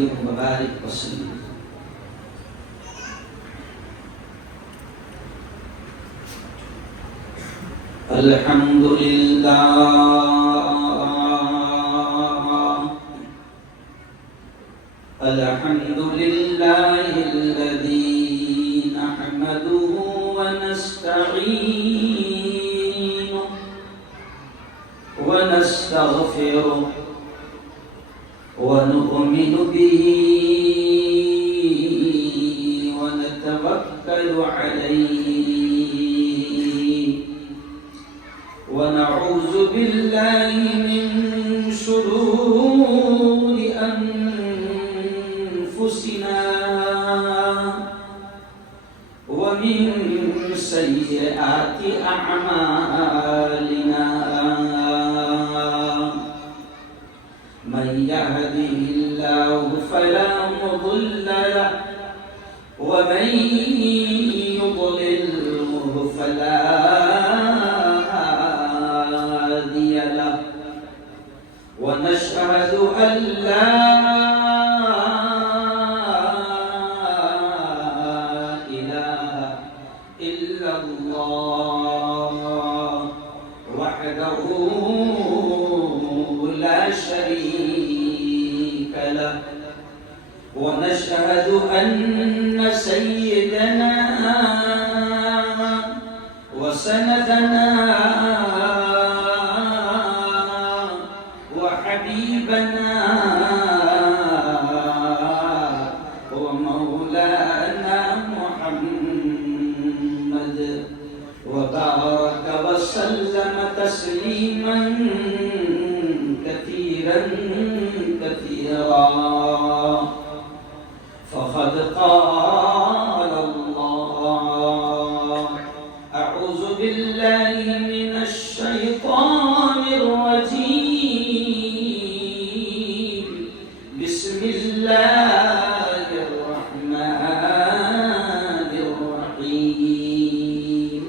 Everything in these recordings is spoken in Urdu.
وبارك وسلم. الحمد لله الذي نحمده ونستعينه ونستغفره ونؤمن به ونتوكل عليه ونعوذ بالله من شرور أنفسنا ومن سيئات أعمالنا. من يهده الله فلا مضل له ومن يضلله فلا هادي له. ونشهد أن لا إله إلا الله وحده لا شريك له. ونشهد أن سيدنا وسندنا وحبيبنا ومولانا محمد وبارك وسلم تسليما كثيرا كثيرا. فقد قال الله: أعوذ بالله من الشيطان الرجيم. بسم الله الرحمن الرحيم.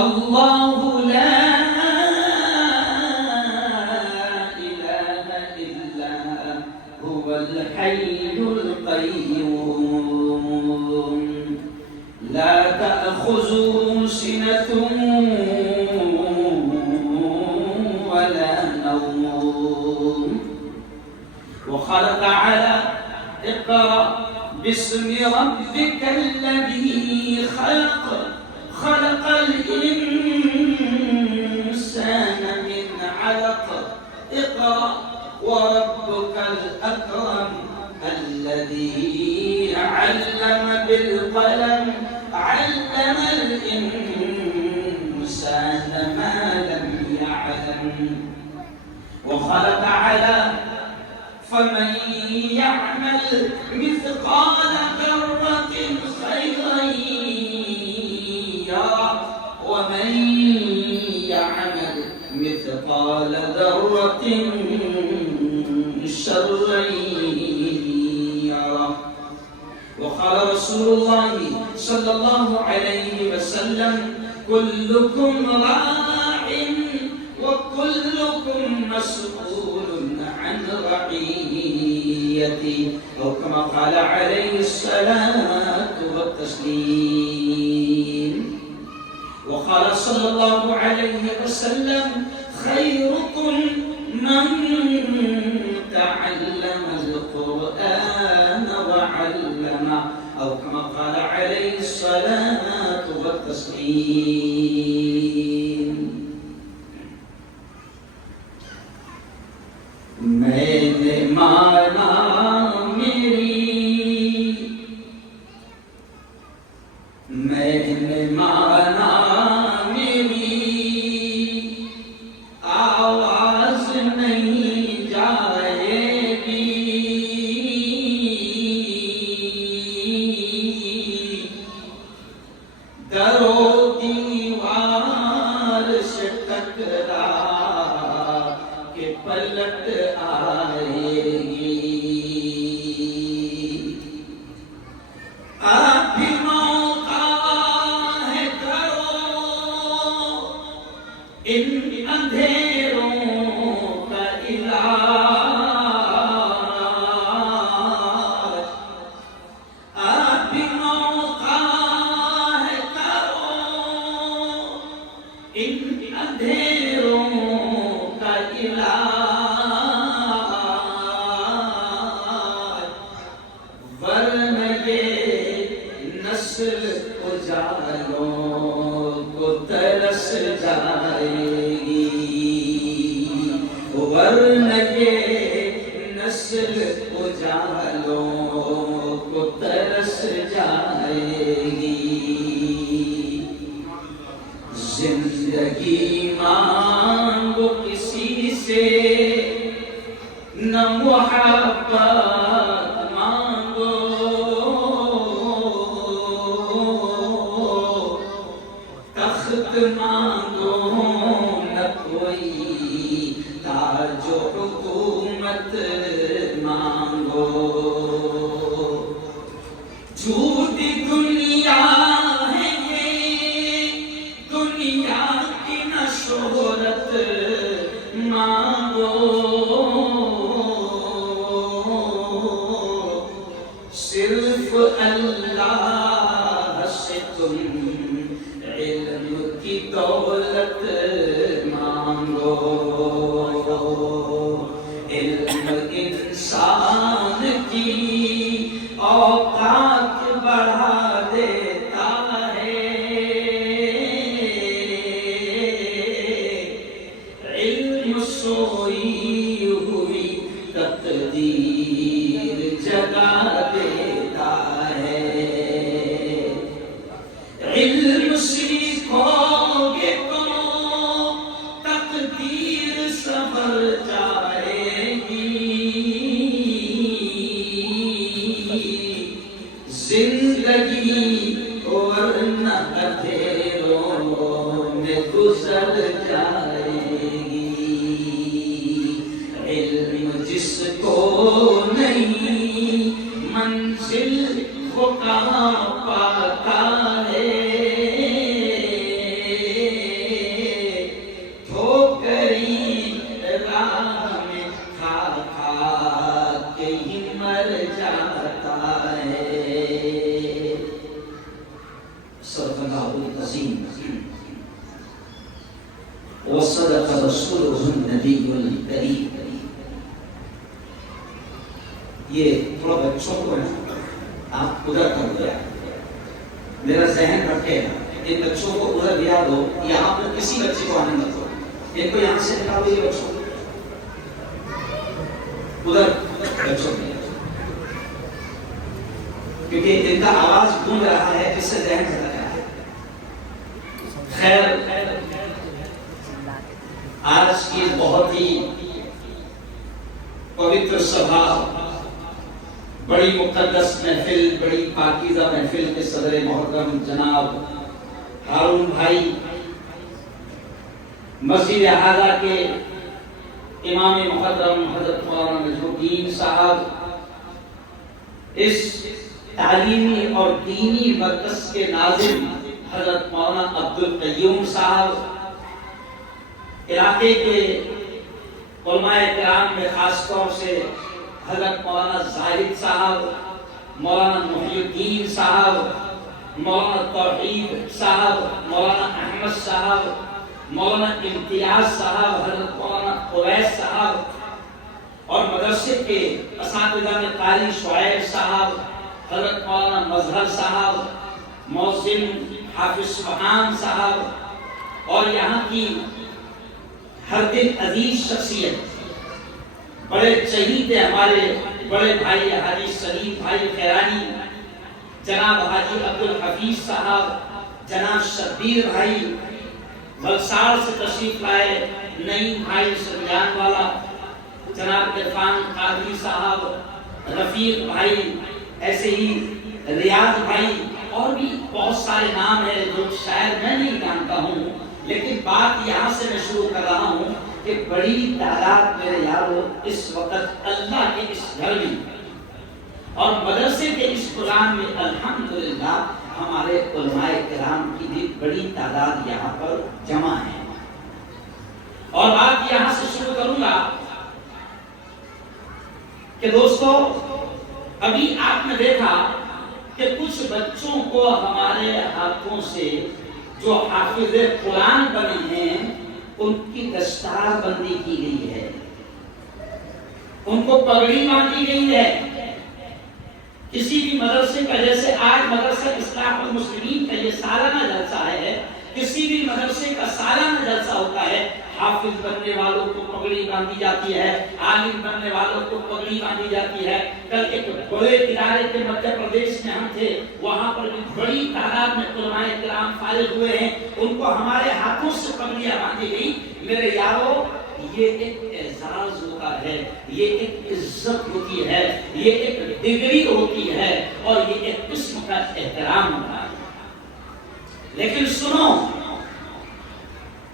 الله لا الحي القيوم لا تأخذه سنة ولا نوم. وخلق على اقرأ باسم ربك الذي خلق. خلق الإنسان من علق. اقرأ وربك الأكرم الذي علم بالقلم. علم الإنسان ما لم يعلم. وخلق على فمن يعمل مثقال ذرة خيرا يره ومن يعمل مثقال ذرة شرا يره. وقال رسول الله صلى الله عليه وسلم: كلكم راع وكلكم مسؤول عن رعيته، أو كما قال عليه الصلاة والتسليم. وقال صلى الله عليه وسلم: خيركم من تعلم القرآن وعلمه، أو كما قال عليه الصلاة والتسليم. میں نے مانا میری آواز نہیں جائے گی. در و دیوار سے ٹکرا کے پلٹ آئے گی. نہ محبت مانگو، تخت مانگو نہ کوئی تاج و حکومت مانگو، جھوٹی دنیا ہے یہ، دنیا کی نہ شہرت مانگو، صرف اللہ سے تم علم کی دولت مانگو، علم انسان کی اوقات بڑھا دیتا ہے، علم سوئی ہوئی تقدیر جگا دیتا ہے، علم سیکھو گے تو تقدیر سنور جائے گی، زندگی ورنہ اندھیروں میں گزر جائے گی، علم جس کو نہیں منزل وہ کہاں پاتا ہے، ٹھوکری راہ میں کھا کھا کے ہی مر جاتا ہے۔ صدق اللہ العظیم وصدق رسولہ النبی الکریم۔ یہ تھوڑا بچوں کو ہے آپ ادھر کر دیا، میرا ذہن رکھے گا، ان بچوں کو ادھر لیا دو، یہاں پر کسی بچے کو آنے مت دو، ان کو یہاں سے نکالو، یہ بچوں ادھر بچوں کو، کیونکہ ان کا آواز گونج رہا ہے جس سے ذہن بھٹک رہا ہے۔ خیر، آج کی بہت ہی پوتر سبھا، بڑی مقدس محفل، بڑی پاکیزہ محفل کے صدر محترم جناب ہارون بھائی، مسجد اعظم کے امام محترم حضرت مولانا نجم الدین صاحب، اس تعلیمی اور دینی مرکز کے ناظم حضرت مولانا عبدالقیوم صاحب، علاقے کے علماء کرام میں خاص طور سے حضرت مولانا زاہد صاحب، مولانا محی الدین صاحب، مولانا توحید صاحب، مولانا احمد صاحب، مولانا امتیاز صاحب، حضرت مولانا اویس صاحب، اور مدرسے کے اساتذہ میں قاری شعیب صاحب، حضرت مولانا مظہر صاحب، مؤذن حافظ سبحان صاحب، اور یہاں کی ہر دل عزیز شخصیت، بڑے شہید ہمارے بڑے بھائی حاجی سلیم بھائی خیرانی، جناب حاجی عبدالحفیظ صاحب، جناب شبیر بھائی بلسار سے تشریف لائے، نعیم بھائی سنجان والا، جناب عرفان قادری صاحب، رفیق بھائی، ایسے ہی ریاض بھائی، اور بھی بہت سارے نام ہیں جو شاید میں نہیں جانتا ہوں، لیکن بات یہاں سے میں شروع کر رہا ہوں کہ بڑی تعداد میرے یارو اس وقت اللہ کے اس گھر میں اور مدرسے کے اس پروگرام میں الحمدللہ ہمارے علماء کرام کی بھی بڑی تعداد یہاں پر جمع ہے، اور بات یہاں سے شروع کروں گا کہ دوستو، ابھی آپ نے دیکھا کہ کچھ بچوں کو ہمارے ہاتھوں سے جو حافظ قرآن بنے ہیں ان کی دستار بندی کی گئی ہے، ان کو پگڑی باندھی گئی ہے۔ کسی بھی مدرسے کا، جیسے آج مدرسہ اصلاح المسلمین کا یہ سالانہ جلسہ ہے، کسی بھی مدرسے کا سالانہ جلسہ ہوتا ہے، حافظ بننے والوں کو پگڑی باندھی جاتی ہے، عالم بننے والوں کو پگڑی باندھی جاتی ہے۔ کل ایک بڑے ادارے کے مدھیہ پردیش میں ہم تھے، وہاں پر بھی بڑی تعداد میں علماء کرام فارغ ہوئے ہیں، ان کو ہمارے ہاتھوں سے پگڑیاں باندھی گئی۔ میرے یارو، یہ ایک اعزاز ہوتا ہے، یہ ایک عزت ہوتی ہے، یہ ایک ڈگری ہوتی ہے، اور یہ ایک قسم کا احترام ہوتا ہے۔ لیکن سنو،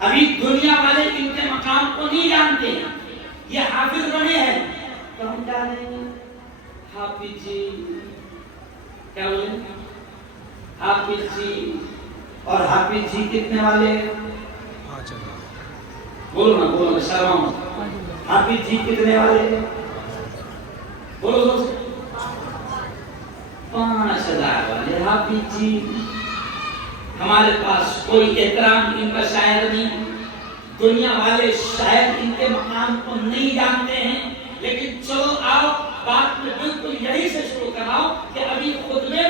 ابھی دنیا والے ان کے مقام کو نہیں جانتے ہیں، یہ حافظ بنے ہیں تو ہم کیا رہے ہیں؟ حافظ جی، کیا بولیں؟ حافظ جی، اور حافظ جی کتنے والے؟ بولو نا، بولو نا، شرما مت۔ حافظ جی کتنے والے؟ بولو بولو، 5,000 والے حافظ جی۔ ہمارے پاس کوئی احترام ان کا شاید نہیں، دنیا والے شاید ان کے مقام کو نہیں جانتے ہیں۔ لیکن چلو آؤ، بات میں بالکل یہی سے شروع کراؤ کہ ابھی خطبے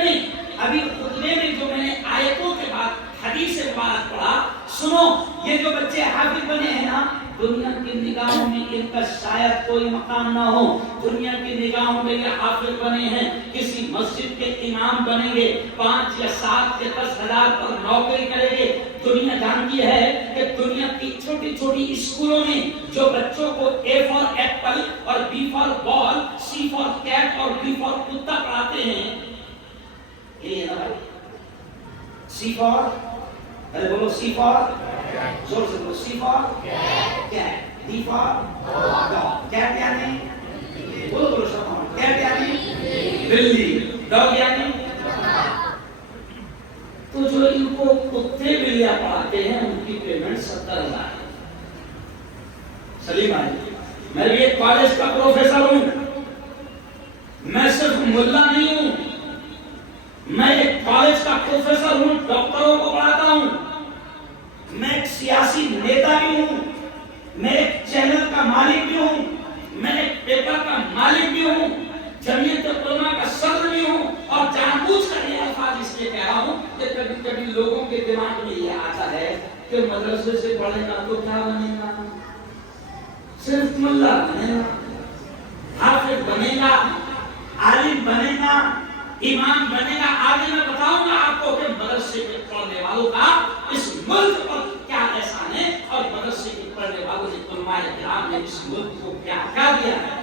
میں جو میں نے آیتوں کے بعد حدیث مبارک پڑھا، سنو، یہ جو بچے حافظ بنے ہیں نا، دنیا کی نگاہوں میں ان کا شاید کوئی مقام نہ ہو، دنیا کی نگاہوں میں یہ حافظ بنے ہیں، کسی مسجد کے امام بنیں گے، 5 یا 7 یا 10,000 پر نوکری کریں گے۔ دنیا جانتی ہے کہ دنیا کی چھوٹی چھوٹی اسکولوں میں جو بچوں کو A فار ایپل اور B for ball, C for cat اور D فار کتا پڑھاتے ہیں، یہ نا بھائی، C فار، ارے بولو C فار، زور سے بولو، C for cat, D for dog. Cat یعنی، بولو بولو شباب، کیٹ یعنی بلی، ڈاگ یعنی، تو جو ان کو کتے بلیاں پڑھاتے ہیں ان کی پیمنٹ 70,000 ہے۔ سلیم بھائی، میں بھی ایک کالج کا پروفیسر ہوں، میں صرف ملا نہیں ہوں، میں ایک کالج کا پروفیسر ہوں، ڈاکٹروں کو پڑھاتا ہوں، میں ایک سیاسی نیتا بھی ہوں، میں ایک چینل کا مالک بھی ہوں، میں ایک پیپر کا مالک بھی ہوں، جمعیت علماء کا صدر بھی ہوں، اور جان بوجھ کر یہ الفاظ اس لیے کہہ رہا ہوں کہ کبھی کبھی لوگوں کے دماغ میں یہ آتا ہے کہ مدرسے سے پڑھے گا تو کیا بنے گا؟ صرف ملا بنے گا، حافظ بنے گا، عالم بنے گا، امام بنے گا۔ آگے میں بتاؤں گا آپ کو کہ مدرسے کے پڑھنے والوں کا اس ملک پر کیا احسان ہے، اور مدرسے کے پڑھنے والوں نے علماء کرام نے اس ملک کو کیا کیا دیا ہے۔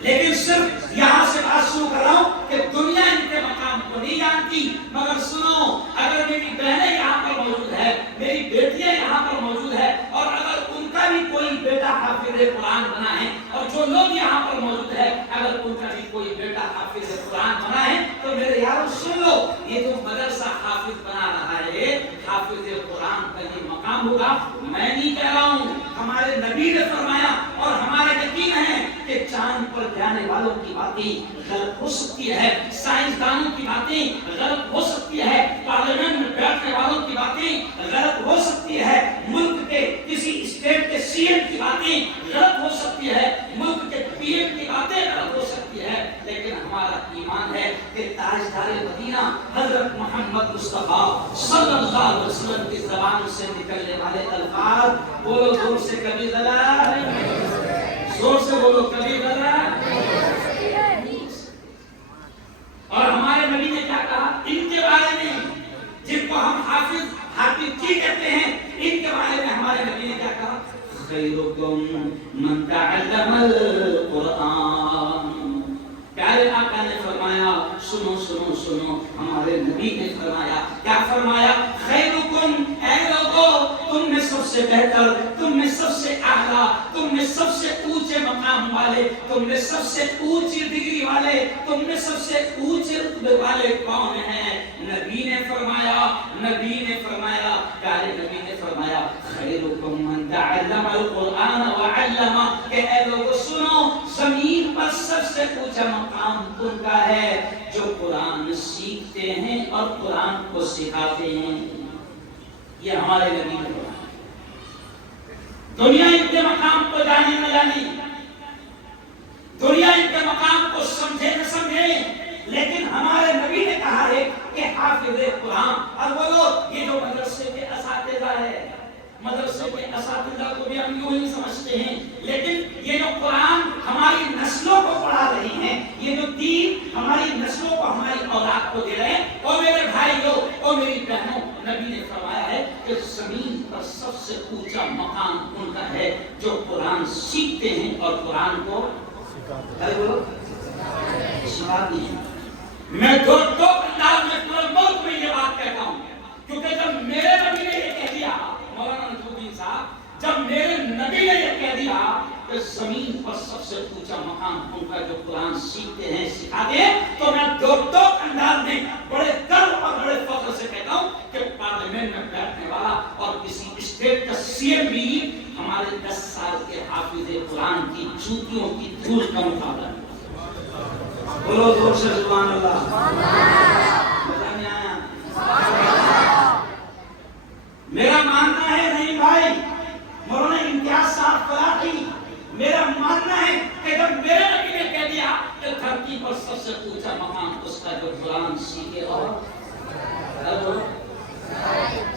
لیکن صرف یہاں سے بات شروع کر رہا ہوں کہ دنیا ان کے مقام کو نہیں جانتی، مگر سنو، اگر میری بہنیں یہاں پر موجود ہے، میری بیٹیاں یہاں پر موجود ہے، اور اگر ان کا بھی کوئی بیٹا حافظ قرآن بنا ہے، اور جو لوگ یہاں پر موجود ہے اگر ان کا بھی کوئی بیٹا حافظ قرآن بنا ہے، تو میرے یارو سن لو، یہ جو مدرسہ حافظ بنا رہا ہے، حافظ قرآن کا یہ مقام ہوگا۔ میں نہیں کہہ رہا ہوں، ہمارے نبی نے فرمایا، اور ہمارا یقین ہے کہ چاند پر جانے والوں کی باتیں غلط ہو سکتی ہے، سائنسدانوں کی باتیں غلط ہو سکتی ہے، پارلیمنٹ میں بیٹھنے والوں کی باتیں غلط ہو سکتی ہے، ملک کے کسی اسٹیٹ کے سی ایم کی باتیں غلط ہو سکتی ہے، ملک کے پی ایم کی باتیں غلط ہو سکتی ہے، لیکن ہمارا ایمان ہے کہ تاجدار مدینہ حضرت محمد مصطفیٰ صلی اللہ علیہ وسلم کی زبان سے نکلنے والے الفاظ، بولو زور سے، کبھی غلط، زور سے بولو، کبھی غلط۔ اور ہمارے نبی نے کیا کہا ان کے بارے میں، جن کو ہم حافظ جی کہتے ہیں، ان کے بارے میں ہمارے نبی نے کیا کہا؟ خیرکم من تعلم القرآن۔ پیارے آقا نے فرمایا، سنو سنو سنو، ہمارے نبی نے فرمایا، کیا فرمایا؟ خیرکم، اے لوگو، تم میں سب سے بہتر، تم میں سب سے اعلیٰ، تم میں سب سے اونچے مقام والے، تم میں سب سے اونچی ڈگری والے، تم میں سب سے اونچے رتبے والے کون ہیں؟ نبی نے فرمایا، نبی نے فرمایا، پیارے نبی نے فرمایا، خیرکم من تعلم القرآن وعلمہ، کہ اے لوگو سنو، زمین پر سب سے اونچا مقام ان کا ہے جو قرآن سیکھتے ہیں اور قرآن کو سکھاتے ہیں۔ یہ ہمارے نبی نے فرمایا۔ دنیا ان کے مقام کو جانے نہ جانے، دنیا ان کے مقام کو سمجھے نہ سمجھے، لیکن ہمارے نبی نے کہا ہے کہ حافظ قرآن، اور وہ لوگ یہ جو مدرسے کے اساتذہ ہے، مدرسے کے اساتذہ کو بھی ہم یوں ہی سمجھتے ہیں، لیکن یہ جو قرآن ہماری نسلوں کو پڑھا رہی ہیں، یہ جو دین ہماری نسلوں کو، ہماری اولاد کو دے رہے ہیں، اور میرے بھائیوں اور میری بہنوں، نبی نے فرمایا ہے کہ زمین پر سب سے اونچا مقام ان کا ہے بولو سکھاتی ہیں. میں دو انداز میں پورے ملک میں یہ بات کہتا ہوں کیونکہ جب میرے نبی نے یہ کہہ دیا مولانا نجمودین صاحب جب میرے نبی نے یہ کہہ دیا کہ زمین پر سب سے اونچا مقام ان کا جو قرآن سیکھتے ہیں سکھاتے ہیں تو میں دو انداز میں بڑے گرو اور بڑے فخر سے کہتا ہوں کہ پارلیمنٹ میں بیٹھنے والا اور کسی اسٹیٹ کا سی ایم بھی ہمارے 10 سال کے حافظ قرآن کی جوتیوں کی دھول کا مقابلہ نہیں. بولو زور سے سبحان اللہ. مزہ نہیں آیا؟ میرا ماننا ہے نہیں بھائی مولانا امتیاز صاحب فلاحی میرا ماننا ہے کہ جب میرے نبی نے کہہ دیا کہ دھرتی پر سب سے اونچا مقام اس کا جو قرآن سیکھے اور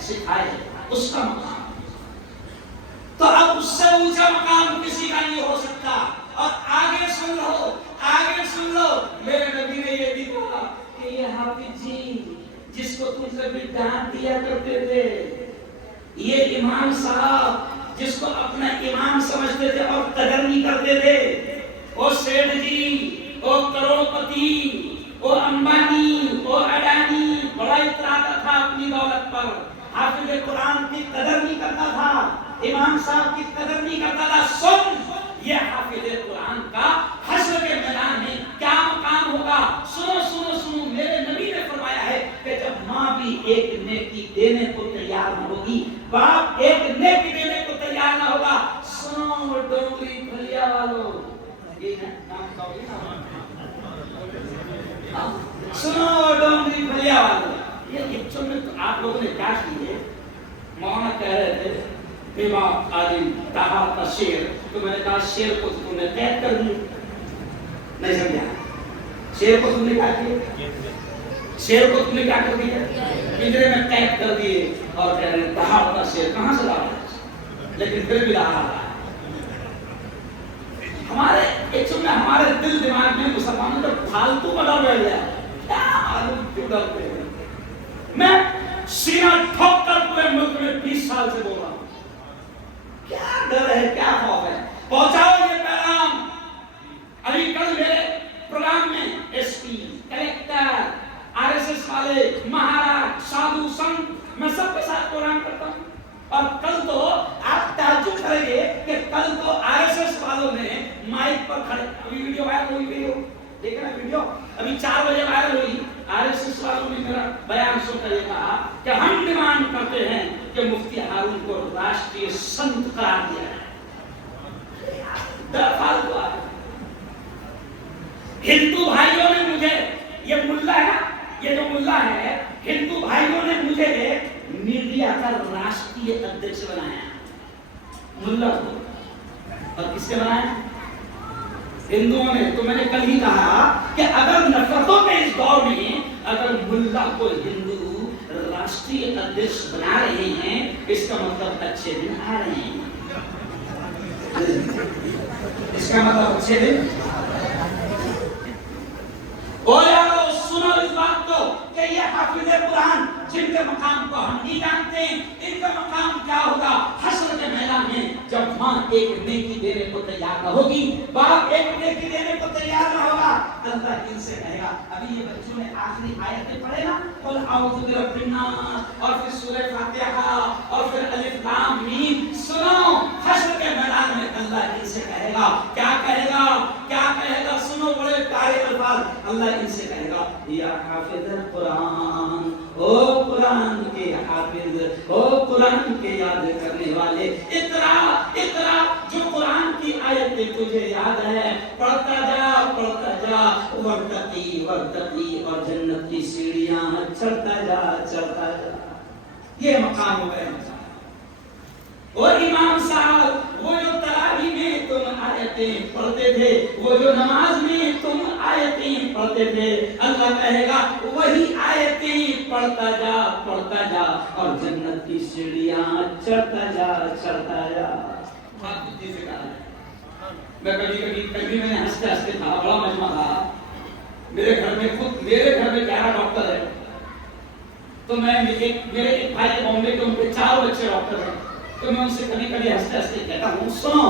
سکھائے اس کا مقام تو اب اس سے اونچا مقام کسی کا نہیں ہو سکتا. اور آگے سن لو میرے نبی نے یہ بھی کہا کہ یہ حافظ جی جس کو تم سے بھی ڈانٹ دیا کرتے تھے یہ امام صاحب جس کو اپنا امام سمجھتے تھے اور قدر نہیں کرتے تھے وہ سیٹھ جی وہ کروڑپتی وہ امبانی وہ اڈانی بڑا اتراتا تھا اپنی دولت پر حافظ قرآن کی قدر نہیں کرتا تھا امام صاحب کی قدر نہیں کرتا تھا. سن یہ حافظ قرآن کا حشر کے میدان میں کیا مقام ہوگا. سنو میرے نبی نے فرمایا ہے کہ جب ماں بھی ایک نیکی دینے کو تیار نہ ہوگی باپ ایک نیکی دینے کو تیار نہ ہوگا. سنو ڈونگری بھلیا والو سنو ڈونگری بھلیا والو یہ ایکچوئل میں تو آپ لوگوں نے کیا کی ہے مولانا کہہ رہے تھے بیما عالم کہا تھا شیر تو میں نے کہا شیر کو تم نے قید کر دی نہیں سمجھا. شیر کو تم نے کیا کیا شیر کو تم نے کیا کر دیا پنجرے میں قید کر دیے اور کہہ رہے ہیں کہا تھا شیر کہاں سے لا رہا ہے لیکن پھر بھی لا رہا ہے. ہمارے ایکچوئل میں ہمارے دل دماغ میں مسلمانوں کا پھالتو بڑا بیٹھ گیا کیا معلوم کیوں ڈرتے ہیں. میں سینہ ٹھوک کر پورے ملک میں 20 سال سے بول رہا ہوں کیا ڈر ہے کیا خوف ہے. پہنچاؤ یہ پیغام. ابھی کل میرے پروگرام میں S P collector R S S والے مہاراج سادھو سنت میں سب کے ساتھ پروگرام کرتا ہوں اور کل تو آپ تعجب کریں گے کہ کل تو آر ایس ایس والوں نے مائک پر کھڑے ابھی ویڈیو وائرل ہوئی ویڈیو دیکھ رہے ہیں ویڈیو ابھی 4 بجے وائرل ہوئی. آر ایس ایس والوں نے میرا بیان سن کر یہ کہا کہ ہم ڈیمانڈ کرتے ہیں کہ مفتی ہارون کو راشٹریہ سنت قرار دیا جائے. ہندو بھائیوں نے مجھے یہ ملا ہے نا یہ جو ملا ہے ہندو بھائیوں نے مجھے میڈیا کا راشٹریہ ادھیکش بنایا ملا کو اور کس سے بنایا ہندوؤں نے. تو میں نے کل ہی کہا کہ اگر نفرتوں کے اس دور میں اگر ملا کو ہندو راشٹریہ ادھیکش بنا رہے ہیں اس کا مطلب اچھے دن آ رہے ہیں. اس کا مطلب اچھے دن یارو سنو اس بات کو کہ یہ حافظ قرآن جن کے مقام کو ہم نہیں جانتے ہیں ان کا مقام کیا ہوگا حشر کے میدان میں جب ماں ایک نیکی دینے کو تیار نہ ہوگی باپ ایک نیکی دینے کو تیار نہ ہوگا. اللہ ان سے کہے گا ابھی یہ بچوں نے آخری آیتیں پڑھے نا قل اعوذ برب الناس اور پھر سورہ فاتحہ اور پھر الف لام میم. سنو حشر کے میدان میں اللہ ان سے کہے گا کیا کہے گا سنو بڑے پیارے الفاظ اللہ ان سے کہے گا یا حافظ قرآن او قرآن کے حافظ او قرآن کے یاد کرنے والے اقرا جو قرآن کی آیتیں تجھے یاد ہے پڑھتا جا ورتقی اور جنت کی سیڑھیاں چڑھتا جا. یہ مقام ہو گئے. اور امام صاحب وہ جو تراویح میں تم آیتیں پڑھتے تھے وہ جو نماز میں تم آیتیں پڑھتے تھے اللہ کہے گا وہی آیتیں پڑھتا جا اور جنت کی سیڑھیاں چڑھتا جا. میں کبھی میں نے ہنستے تھا بڑا مجمع تھا میرے گھر میں 11 ڈاکٹر ہیں تو میرے ایک بھائی بامبے کے ان کے 4 بچے ڈاکٹر ہیں تو میں ان سے کبھی ہنستے کہتا ہوں سنو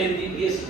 MBBS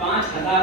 5,000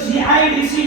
GIDC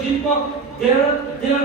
1.5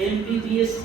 MBBS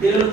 1.5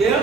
1.5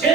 6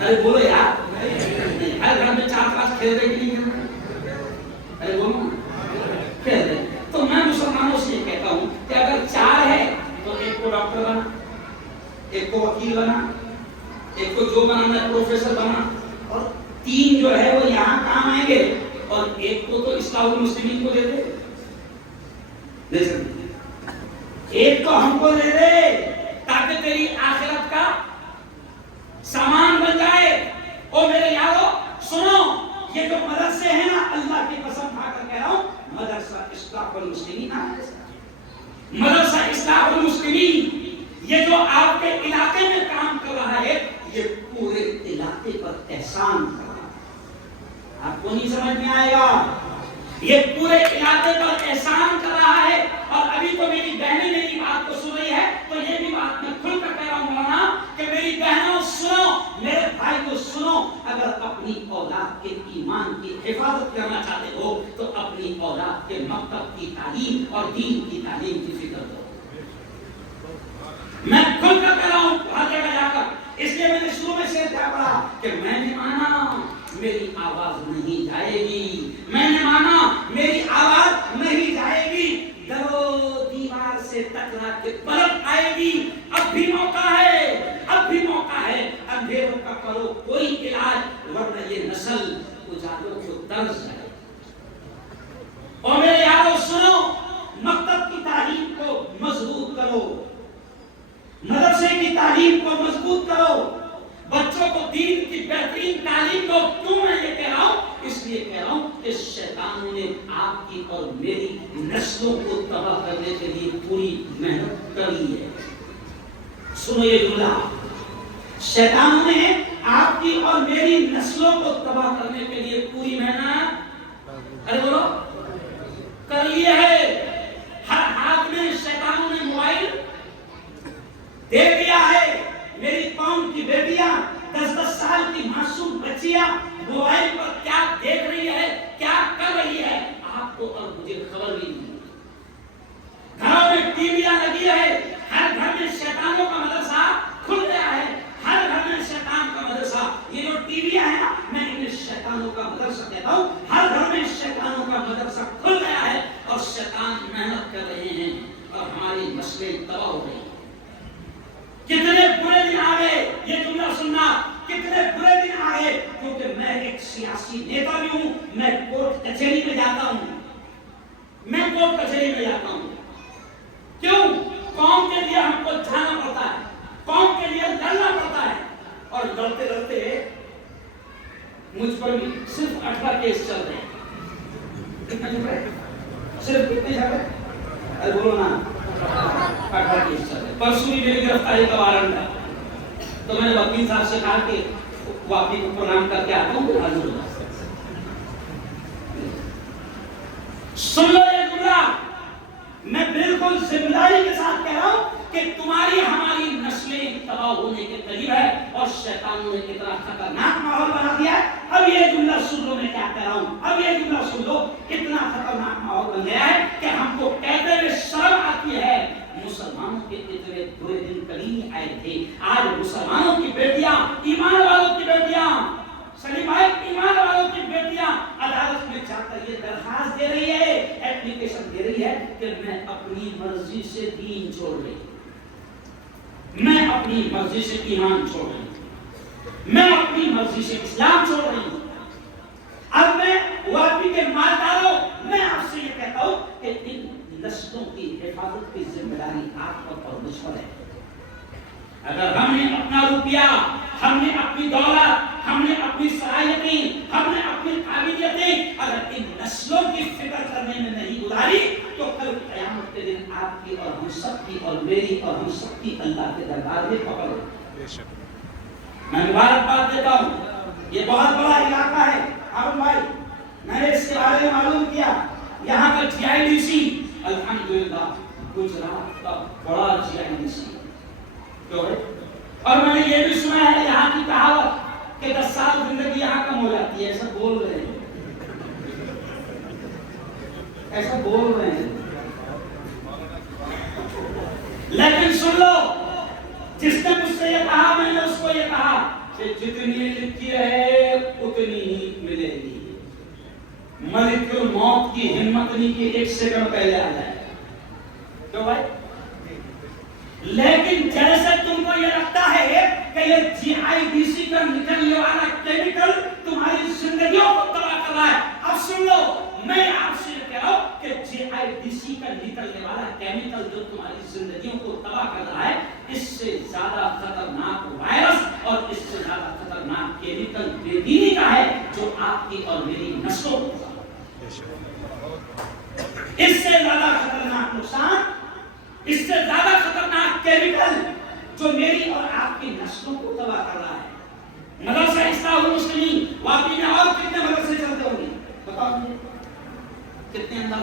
ارے بولو یار، ہر گھر میں 4-5 کھیل رہے کہ نہیں؟ ارے بولو کھیل رہے۔ تو میں مسلمانوں سے یہ کہتا ہوں کہ اگر 4 ہے تو ایک کو ڈاکٹر بنا، ایک کو وکیل بنا، ایک کو جو بنانا ہے پروفیسر بنا، اور 3 جو ہے وہ یہاں کام آئیں گے، اور ایک کو تو اصلاح المسلمین کو دے دے، ایک تو ہم کو دے دے تاکہ تیری آخرت کا سامان بن جائے۔ اور میرے یارو سنو، یہ جو مدرسے ہیں نا، اللہ کی قسم کھا کر کہہ رہا ہوں، مدرسہ اصلاح المسلمین، مدرسہ اصلاح المسلمین یہ جو آپ کے علاقے میں کام کر رہا ہے، یہ پورے علاقے پر احسان کر رہا ہے۔ آپ کو نہیں سمجھ میں آئے گا، یہ پورے علاقے پر احسان کر رہا ہے۔ اور ابھی تو میری بہنیں میری بات کو سن رہی ہے، تو یہ بھی بات میں کھل کر کہہ رہا ہوں مولانا کہ میری بہنوں سنو، میرے بھائی کو سنو، اگر اپنی اولاد کے ایمان کی حفاظت کرنا چاہتے ہو تو اپنی اولاد کے مکتب کی تعلیم اور دین کی تعلیم کی فکر کرو۔ میں کھل کر کہہ رہا ہوں ہر جگہ جا کر، اس لیے میں نے شروع میں شعر کیا پڑھا کہ میں نے مانا میری آواز نہیں جائے گی، میں نے مانا میری آواز نہیں جائے گی، درو دیوار سے ٹکرا کے پلٹ آئے گی۔ اب بھی موقع ہے، اب بھی موقع ہے، اندھیروں کا کرو کوئی علاج، ورنہ یہ نسل اجالوں کو طرز جائے۔ اور میرے یارو سنو، مکتب کی تعلیم کو مضبوط کرو، مدرسے کی تعلیم کو مضبوط کرو، بچوں کو دین کی بہترین تعلیم دو۔ کیوں میں یہ کہہ رہا ہوں؟ اس لیے کہہ رہا ہوں کہ شیطانوں نے آپ کی اور میری نسلوں کو تباہ کرنے کے لیے پوری محنت کر لی ہے۔ سنو یہ جملہ، شیطانوں نے آپ کی اور میری نسلوں کو تباہ کرنے کے لیے پوری محنت، ارے بولو، کر لی ہے۔ ہر ہاتھ میں شیطانوں نے موبائل دے دیا ہے۔ میری قوم کی بیٹیاں، 10-10 سال کی معصوم بچیاں موبائل پر کیا دیکھ رہی ہے، کیا کر رہی ہے، آپ کو اور مجھے خبر بھی نہیں۔ گھروں میں ٹی ویاں لگی ہے، ہر گھر میں شیطانوں کا مدرسہ کھل گیا ہے، ہر گھر میں شیطان کا مدرسہ۔ یہ جو ٹی ویاں ہیں نا، میں انہیں شیطانوں کا مدرسہ کہتا ہوں۔ ہر گھر میں شیطانوں کا مدرسہ کھل گیا ہے، اور شیطان محنت کر رہے ہیں، اور ہماری نسلیں تباہ ہو رہی ہیں۔ کتنے برے دن آ گئے، یہ جملہ سننا، کتنے برے دن آ گئے، کیونکہ میں ایک سیاسی نیتا بھی ہوں، میں کورٹ کچہری میں جاتا ہوں، میں کورٹ کچہری میں جاتا ہوں۔ کیوں؟ قوم کے لیے ہم کو جانا پڑتا ہے، قوم کے لیے لڑنا پڑتا ہے، اور لڑتے لڑتے مجھ پر بھی صرف 18 کیس چل رہے ہیں۔ کتنے چل رہے ہیں؟ صرف کتنے چل رہے ہیں؟ ارے بولو نا، 18 کیس چل رہے ہیں۔ پرسوں بھی میری گرفتاری کا وارنٹ ہے، تو میں نے وکیل صاحب سے کہا کہ واپی کو پروگرام کر کے آتا ہوں، حاضر ہوں۔ سن لو یہ جملہ، میں بالکل ذمہ داری کے ساتھ کہہ رہا ہوں کہ تمہاری ہماری نسلیں تباہ ہونے کے قریب ہے، اور شیطانوں نے اتنا خطرناک ماحول بنا دیا ہے۔ اب یہ جملہ سن لو میں کیا کہہ رہا ہوں، اب یہ جملہ سن لو، اتنا خطرناک ماحول بن گیا ہے کہ ہم کو کہتے ہوئے شرم آتی ہے، مسلمانوں کے اتنے برے دن قریب آئے تھے۔ آج مسلمانوں کی بیٹیاں، ایمان والوں کی بیٹیاں، سلیم بھائی، ایمان والوں کی بیٹیاں عدالت میں جا کر یہ درخواست دے رہی ہے، اپلیکیشن دے رہی ہے کہ میں اپنی مرضی سے دین چھوڑ رہی ہوں، میں اپنی مرضی سے ایمان چھوڑ رہی ہوں، میں اپنی مرضی سے اسلام چھوڑ رہی ہوں۔ اب میں واپی کے مالداروں، میں آپ سے یہ کہتا ہوں کہ ان نسلوں کی حفاظت کی ذمہ داری آپ پر اور مجھ پر ہے۔ اگر ہم نے اپنا روپیہ، ہم نے اپنی دولت، ہم نے اپنی صلاحیتیں، ہم نے اپنی قابلیتیں اگر ان نسلوں کی فکر کرنے میں نہیں گزاری، تو کل قیامت کے دن آپ کی اور ہم سب کی اور میری اور ہم سب کی اللہ کے دربار میں پکڑ ہوگی۔ میں مبارکباد دیتا ہوں، یہ بہت بڑا علاقہ ہے ہارون بھائی، میں نے اس کے بارے میں معلوم کیا، یہاں کا GIDC الحمدللہ گجرات کا بڑا GIDC ہے، اور میں نے یہ بھی سنا ہے یہاں کی کہاوت کہ 10 سال زندگی یہاں کم ہو جاتی ہے، ایسا بول رہے ہیں، ایسا بول رہے ہیں، لیکن سن لو، جس نے مجھ سے یہ کہا میں نے اس کو یہ کہا کہ جتنی لکھی ہے اتنی ہی ملے گی. ملک الموت کی ہمت نہیں کہ ایک سیکنڈ پہلے آ جائے. کیوں بھائی؟ لیکن جیسے تم کو یہ لگتا ہے کہ یہ جی آئی ڈی سی کا نکلنے والا کیمیکل تمہاری زندگیوں کو تباہ کر رہا ہے، اب سن لو، میں آپ سے کہہ رہا ہوں کہ جی آئی ڈی سی کا نکلنے والا کیمیکل جو تمہاری زندگیوں کو تباہ کر رہا ہے، اس سے زیادہ خطرناک وائرس اور اس سے زیادہ خطرناک کیمیکل بے دینی کا ہے جو آپ کی اور میری نسلوں کو، اس سے زیادہ خطرناک نقصان، اس سے زیادہ خطرناک کیمیکل جو میری اور آپ کی نسلوں کو تباہ کر رہا ہے. مدرسہ اصلاح المسلمین واقعی میں اور کتنے مدرسے چلتے ہوں گے بتاؤ مجھے؟ کتنے اندر؟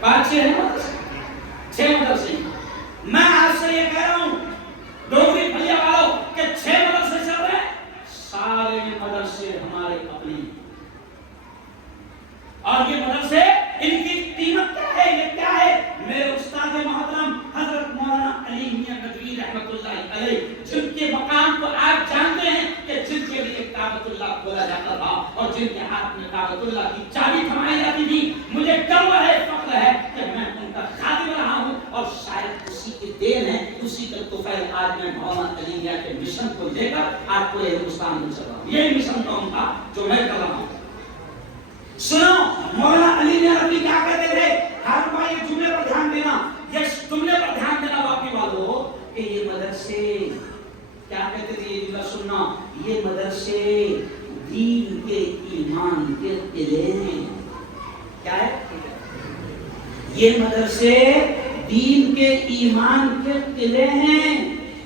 5-6 ہیں مدرسے، 6 مدرسے. میں آپ سے یہ کہہ رہا ہوں ڈوگری بھیا والوں کہ 6 مدرسے چل رہے ہیں، سارے مدرسے ہمارے اپنے، اور یہ مدرسے ان کی قیمت کیا ہے؟ یہ کیا ہے؟ میرے استاد محترم حضرت مولانا علی میاں ندوی رحمۃ اللہ علیہ، جن کے مقام کو آپ جانتے ہیں کہ جن کے لیے کعبۃ اللہ کھولا جاتا تھا اور جن کے ہاتھ میں کعبۃ اللہ کی چابی تھمائی جاتی تھی. مجھے گرو ہے، فخر ہے کہ میں ان کا خادم رہا ہوں، اور شاید اسی کی دین ہے، اسی کا توفیل آج میں مولانا علی میاں کے مشن کو لے کر آپ کو ہندوستان میں چل رہا ہوں. یہی مشن قوم کا جو میں کر رہا ہوں. سنو، مولانا علی میاں ندوی کیا کہتے تھے؟ ہر بار یہ جملے پر دھیان دینا، یہ جملے پر دھیان دینا واقعی والوں کہ یہ مدرسے کیا کہتے تھے؟ یہ جملہ سننا، یہ مدرسے دین کے ایمان کے قلعے ہیں. کیا ہے؟ یہ مدرسے دین کے ایمان کے قلعے ہیں،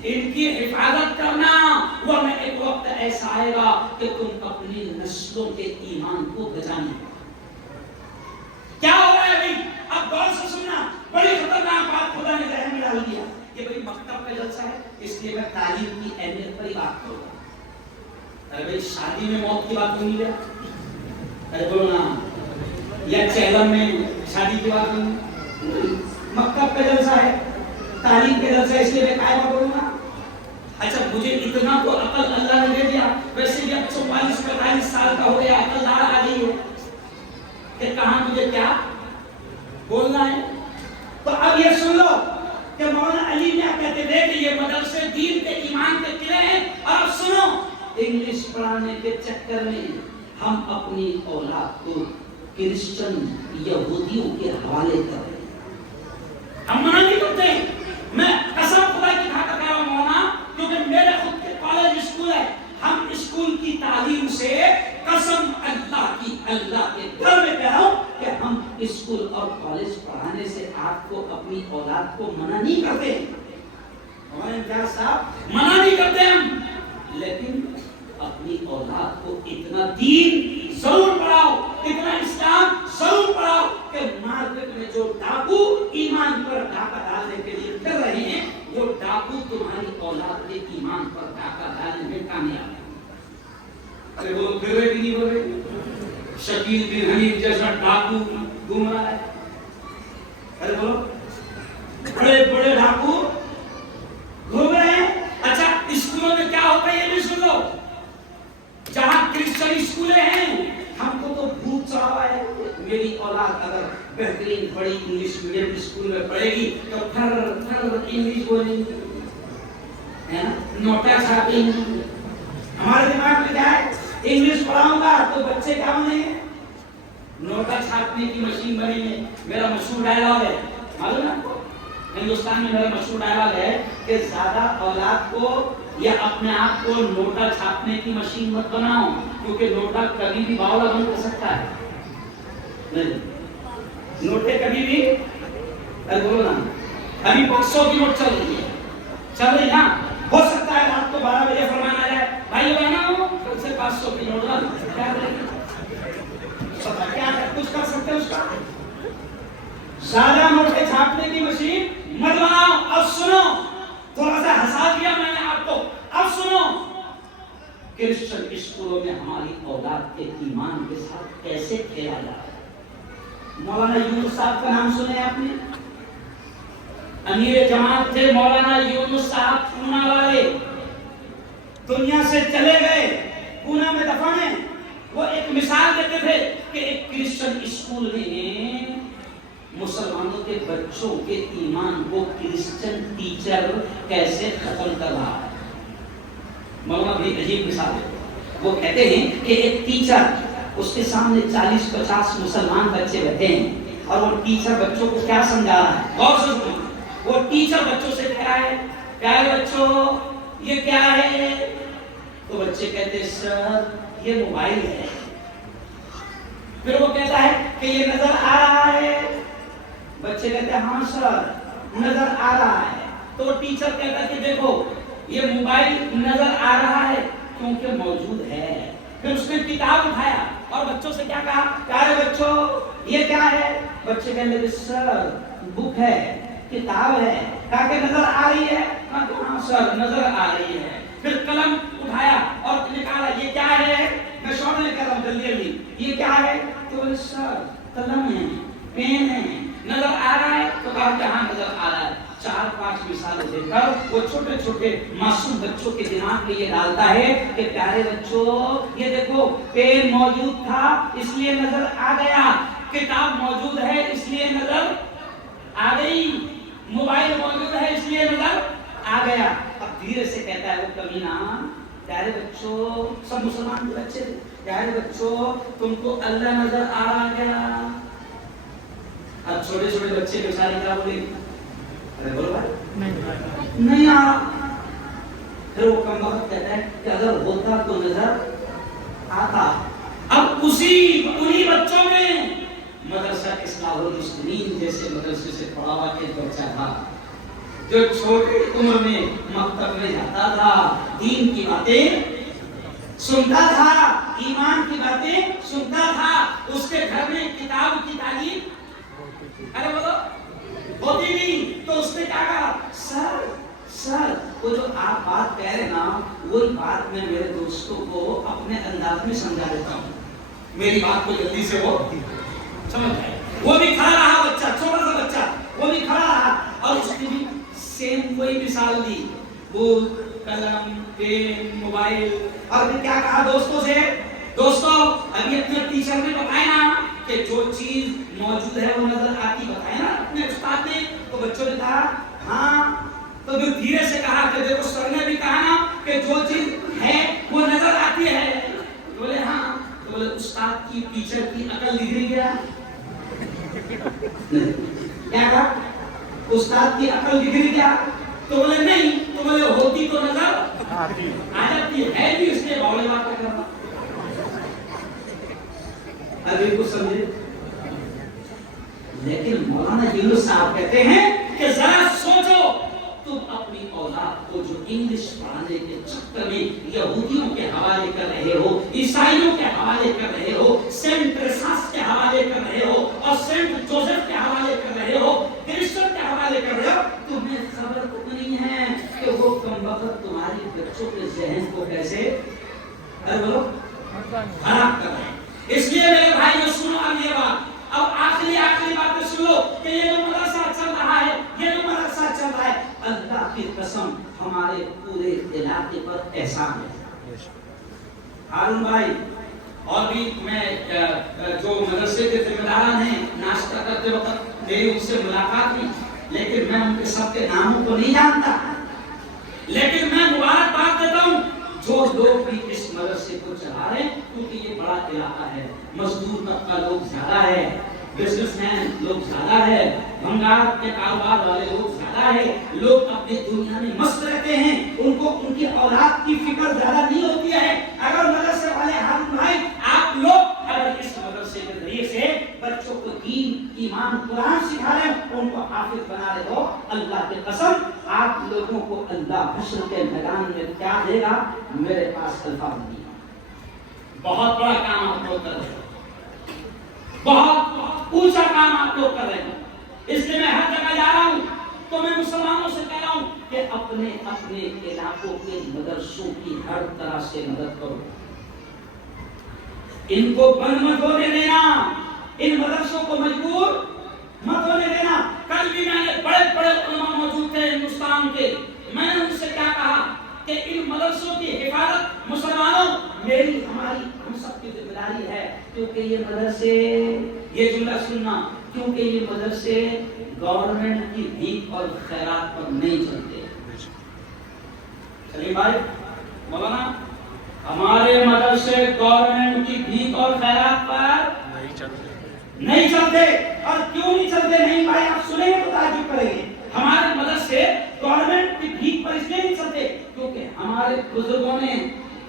ان کی حفاظت کرنا، ورنہ ایک وقت ایسا آئے گا کہ تم اپنی نسلوں کے ایمان کو بچانے. کیا ہو رہا ہے ابھی؟ اب غور سے سننا، بڑی خطرناک بات خدا نے ذہن میں ڈال دیا. یہ بڑی مکتب کا جلسہ ہے، اس لیے میں تعلیم کی اہمیت پر ہی بات کروں گا. ارے بھائی شادی میں موت کی بات نہیں ہے، ارے بولو نا، یا چہلم میں شادی کی بات نہیں. مکتب کا جلسہ ہے، تعلیم کا جلسہ ہے، اس لیے میں قائمہ بولوں گا. اچھا مجھے اتنا تو عقل اللہ نے دے دیا، ویسے بھی اب 44-45 سال کا ہو گیا، عقل دار آ گئی ہے کہ کہاں مجھے کیا بولنا ہے. تو اب یہ سن لو کہ مولانا علی میاں کہتے تھے کہ یہ مدرسے دین کے ایمان کے قلعے ہیں. اور اب سنو، انگلش پڑھانے کے چکر میں ہم اپنی اولاد کو کرسچن یہودیوں کے حوالے کر رہے ہیں. ہم منع نہیں کرتے، میں قسم خدا کی کھا کر کہہ رہا ہوں مولانا، کیونکہ میرے خود کے کالج اسکول ہے. ہم اسکول کی تعلیم سے قسم اللہ کی، اللہ کے گھر میں کہہ رہا ہوں کہ ہم اسکول اور کالج پڑھانے سے آپ کو اپنی اولاد کو منع نہیں کرتے. ہمارے امتیاز صاحب منع نہیں کرتے ہم، لیکن اپنی اولاد کو اتنا دین ضرور پڑھاؤ، اتنا اسلام ضرور پڑھاؤ کہ مارکیٹ میں جو ڈاکو ایمان پر ڈاکہ ڈالنے کے لیے پھر رہے ہیں، وہ ڈاکو تمہاری اولاد کے ایمان پر ڈاکہ ڈالنے میں کامیاب ہے. ارے وہ پھر رہے نہیں ہو رہے، شکیل بن حنیف جیسا ڈاکو گھوم رہا ہے. ارے بولو، بڑے بڑے ڈاکو گھوم رہے ہیں. اچھا اسکولوں میں کیا ہوتا ہے یہ بھی سن لو. جہاں کرسچن اسکولیں ہیں، ہم کو تو بھوت چڑھا ہوا ہے، میری اولاد اگر بہترین بڑی انگلش میڈیم اسکول میں پڑھے گی تو پھر انگلش بولیں گی، نوٹا چھاپیں گی. ہمارے دماغ میں کیا ہے؟ انگلش پڑھاؤں گا تو بچے کیا بنیں گے؟ نوٹا چھاپنے کی مشین بنیں گے. میرا مشہور ڈائلاگ ہے، معلوم ہے آپ کو، ہندوستان میں میرا مشہور ڈائلاگ ہے کہ زیادہ اولاد کو یا اپنے آپ کو نوٹا چھاپنے کی مشین مت بناؤ، کیونکہ نوٹا کبھی بھی باولا بن کر سکتا ہے. نوٹیں کبھی بھی، ارے بولو نا، ابھی 500 کی نوٹ چل رہی ہے، چل رہی نا، ہو سکتا ہے رات کو 12 بجے فرمان آ جائے، بھائی بہنوں کل سے 500 کی نوٹ لا دو. کیا کچھ کر سکتے ہیں اس کا؟ زیادہ نوٹیں چھاپنے کی مشین مت بناؤ. اب سنو، تھوڑا سا ہنسا دیا میں نے آپ کو. اب سنو، کرسچن اسکولوں میں ہماری اولاد کے ایمان کے ساتھ کیسے کھیلا جا رہا ہے. مولانا یونس صاحب کا نام سنے آپ نے؟ امیر جماعت تھے مولانا یونس صاحب پونا والے. دنیا سے چلے گئے، پونا میں دفن ہیں۔ وہ ایک مثال دیتے تھے کہ ایک کرسچن اسکول میں مسلمانوں کے بچوں کے ایمان کو کرسچن ٹیچر کیسے ختم کر رہا ہے۔ مولانا بھی عجیب مثال ہے، وہ کہتے ہیں کہ ایک ٹیچر، اس کے سامنے 40-50 مسلمان بچے بیٹھے ہیں اور وہ ٹیچر بچوں کو کیا سمجھا رہا ہے، غور سے سنو۔ وہ ٹیچر بچوں سے کہہ رہا ہے، پیارے بچوں یہ کیا ہے؟ تو بچے کہتے ہیں سر یہ موبائل ہے۔ پھر وہ کہتا ہے کہ یہ نظر آ رہا ہے؟ بچے کہتے ہیں ہاں سر نظر آ رہا ہے۔ تو ٹیچر کہتا ہے کہ دیکھو یہ موبائل نظر آ رہا ہے کیونکہ موجود ہے۔ پھر اس نے کتاب اٹھایا اور بچوں سے کیا کہا، پیارے بچوں یہ کیا ہے؟ بچے کہنے لگے سر بک ہے، کتاب ہے۔ کہا کہ نظر آ رہی ہے؟ ہاں سر نظر آ رہی ہے۔ پھر قلم اٹھایا اور نکالا، یہ کیا ہے؟ میں شور نہیں کر رہا ہوں، جلدی جلدی، یہ کیا ہے؟ تو بولے سر قلم ہے، پین ہے، نظر آ رہا ہے؟ تو کہا کہ ہاں نظر آ رہا ہے۔ 4-5 مثالیں دے کر وہ چھوٹے چھوٹے معصوم بچوں کے دماغ میں یہ ڈالتا ہے کہ پیارے بچوں یہ دیکھو پین موجود تھا اس لیے نظر آ گیا، کتاب موجود ہے اس لیے نظر آ گئی، موبائل موجود ہے اس لیے نظر آ گیا۔ اب دھیرے سے کہتا ہے وہ کمینہ، پیارے بچوں، سب مسلمان کے بچے، پیارے بچوں تم کو اللہ نظر آ رہا کیا؟ اب چھوٹے چھوٹے بچے بیچارے کیا بولے؟ بولو بھائی نہیں آ رہا۔ پھر وہ کم وقت کہتا ہے کہ اگر ہوتا تو نظر آتا۔ اب انہی بچوں میں مدرسہ اصلاح المسلمین جیسے مدرسے سے پڑھا ہوا ایک بچہ تھا جو چھوٹی عمر میں مکتب میں جاتا تھا، دین کی باتیں سنتا تھا، ایمان کی باتیں سنتا تھا، اس کے گھر میں کتاب کی تعلیم ارے بولو ہوتی نہیں۔ تو اس نے کہا سر وہ جو آپ بات کہہ رہے نا وہی بات میں میرے دوستوں کو اپنے انداز میں سمجھا دیتا ہوں، میری بات کو جلدی سے وہ سمجھ جائے۔ وہ بھی کھڑا رہا بچہ، چھوٹا سا بچہ، وہ بھی کھڑا رہا اور اس نے بھی سیم کوئی مثال دی، بک، قلم، پین، موبائل، اور پھر کیا کہا دوستوں سے، دوستوں ابھی اپنے ٹیچر نے بتایا نا کہ جو چیز موجود ہے وہ نظر آتی، بتایا نا اپنے استاد نے۔ تو بچوں نے کہا ہاں۔ تو پھر دھیرے سے کہا کہ دیکھو سر نے بھی کہا نا کہ جو چیز ہے وہ نظر آتی ہے۔ بولے ہاں۔ تو بولے استاد کی ٹیچر کی عقل نکل گیا؟ کیا کہا؟ استاد کی عقل نکل گیا؟ تو بولے نہیں۔ تو بولے ہوتی تو نظر آ جاتی ہے بھی اس نے بولے بات کرنا۔ ابھی کو سمجھے؟ لیکن مولانا یونس صاحب کہتے ہیں کہ ذرا سوچو، تم اپنی اولاد کو جو انگلش پڑھانے کے چکر میں یہودیوں کے حوالے کر رہے ہو، عیسائیوں کے حوالے کر رہے ہو، سینٹ ٹریساس کے حوالے کر رہے ہو اور سینٹ جوزف کے حوالے کر رہے ہو، کرسچن کے حوالے کر رہے ہو، تمہیں خبر تو نہیں ہے کہ وہ کمبخت تمہاری بچوں کے ذہن کو کیسے خراب کر رہے ہیں۔ اس لیے میرے بھائی میں سنو اب یہ بات، اب آخری باتیں سن لو کہ یہ جو مدرسہ چل رہا ہے، یہ جو مدرسہ چل رہا ہے، اللہ کی قسم ہمارے پورے علاقے پر احسان ہے۔ ہارون بھائی اور بھی میں جو مدرسے کے ذمہ داران ہیں، ناشتہ کرتے وقت میری ان سے ملاقات ہوئی، لیکن میں ان کے سب کے ناموں کو نہیں جانتا، لیکن میں مبارکباد دیتا ہوں جو لوگ بھی اس مدرسے کو چلا رہے ہیں، کیونکہ یہ بڑا علاقہ ہے، مزدور طبقہ لوگ زیادہ ہے، بزنس مین لوگ زیادہ ہے، بھنگار کے کاروبار والے لوگ زیادہ ہے، لوگ اپنی دنیا میں مست رہتے ہیں، ان کو ان کی اولاد کی فکر زیادہ نہیں ہوتی ہے۔ اگر مدرسے والے ہارون بھائی آپ لوگ اگر اس مدرسے کے ذریعے سے بچوں کو دین، ایمان، قرآن سکھا رہے ہیں، ان کو حافظ بنا رہے ہو، اللہ کی قسم آپ لوگوں کو اللہ حشر کے میدان میں کیا دے گا، میرے پاس الفاظ نہیں۔ بہت بڑا کام آپ لوگ کر رہے ہیں، بہت اونچا کام آپ لوگ کر رہے ہیں۔ اس لیے میں ہر جگہ جا رہا ہوں تو میں مسلمانوں سے کہہ رہا ہوں کہ اپنے اپنے علاقوں کے مدرسوں کی ہر طرح سے مدد کرو، ان کو بند مت ہونے دینا، ان مدرسوں کو مجبور مت ہونے دینا۔ کل بھی میں نے بڑے بڑے علماء موجود تھے ہندوستان کے، میں نے ان سے کیا کہا کہ ان مدرسوں کی حفاظت مسلمانوں میری ہماری ہم سب کی ذمہ داری ہے، کیونکہ یہ مدرسے، یہ جملہ سننا، کیونکہ یہ مدرسے گورنمنٹ کی بھیک اور خیرات پر نہیں چلتے۔ سلیم بھائی، مولانا، ہمارے مدرسے گورنمنٹ کی بھیک اور خیرات پر نہیں چلتے۔ اور کیوں نہیں چلتے؟ نہیں بھائی، آپ سنیں گے تو تعجب کریں گے۔ ہمارے مدرسے گورنمنٹ کی بھیک پر اس لیے نہیں چلتے کیونکہ ہمارے بزرگوں نے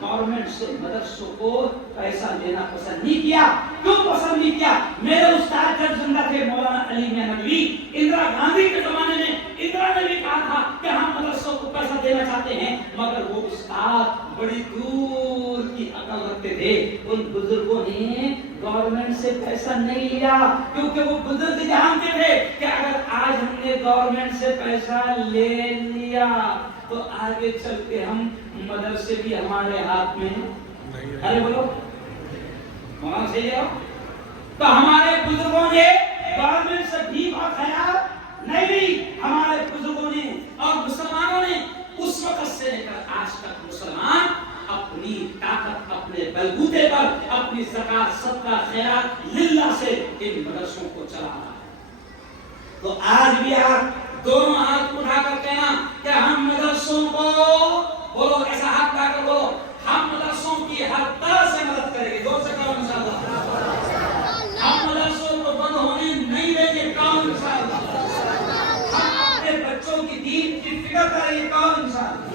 گورنمنٹ سے مدرسوں کو پیسہ لینا پسند نہیں کیا۔ کیوں پسند نہیں کیا؟ میرے استاد جب زندہ تھے مولانا علی میاں ندوی، اندرا گاندھی کے زمانے میں اندرا نے بھی کہا تھا کہ ہم مدرسوں کو پیسہ دینا چاہتے ہیں، مگر وہ استاد بڑی دور کی عقل رکھتے تھے۔ ان بزرگوں نے گورنمنٹ سے پیسہ نہیں لیا کیونکہ وہ بزرگ جانتے تھے کہ اگر آج ہم نے گورنمنٹ سے پیسہ لے لیا تو آگے چل کے ہم مدرسے بھی ہمارے ہاتھ میں، ارے بولو وہاں سے لے آؤ۔ تو ہمارے بزرگوں نے گورنمنٹ سے بھیک اور خیرات نہیں لی۔ ہمارے بزرگوں نے اور مسلمانوں نے اس وقت سے لے کر آج تک مسلمان اپنی طاقت، اپنے بلبوتے پر اپنی زکات، صدقہ، خیرات للہ سے ان مدرسوں کو چلا رہا ہے۔ تو آج بھی آپ دونوں ہاتھ اٹھا کر کہنا کہ ہم مدرسوں کو، بولو ایسا ہاتھ اٹھا کر بولو، ہم مدرسوں کی ہر طرح سے مدد کریں گے۔ زور سے کہو انشاءاللہ۔ ہم مدرسوں کو بند ہونے نہیں دیں گے، کہو انشاءاللہ۔ ہم اپنے بچوں کی دین کی فکر کریں گے، کہو انشاءاللہ۔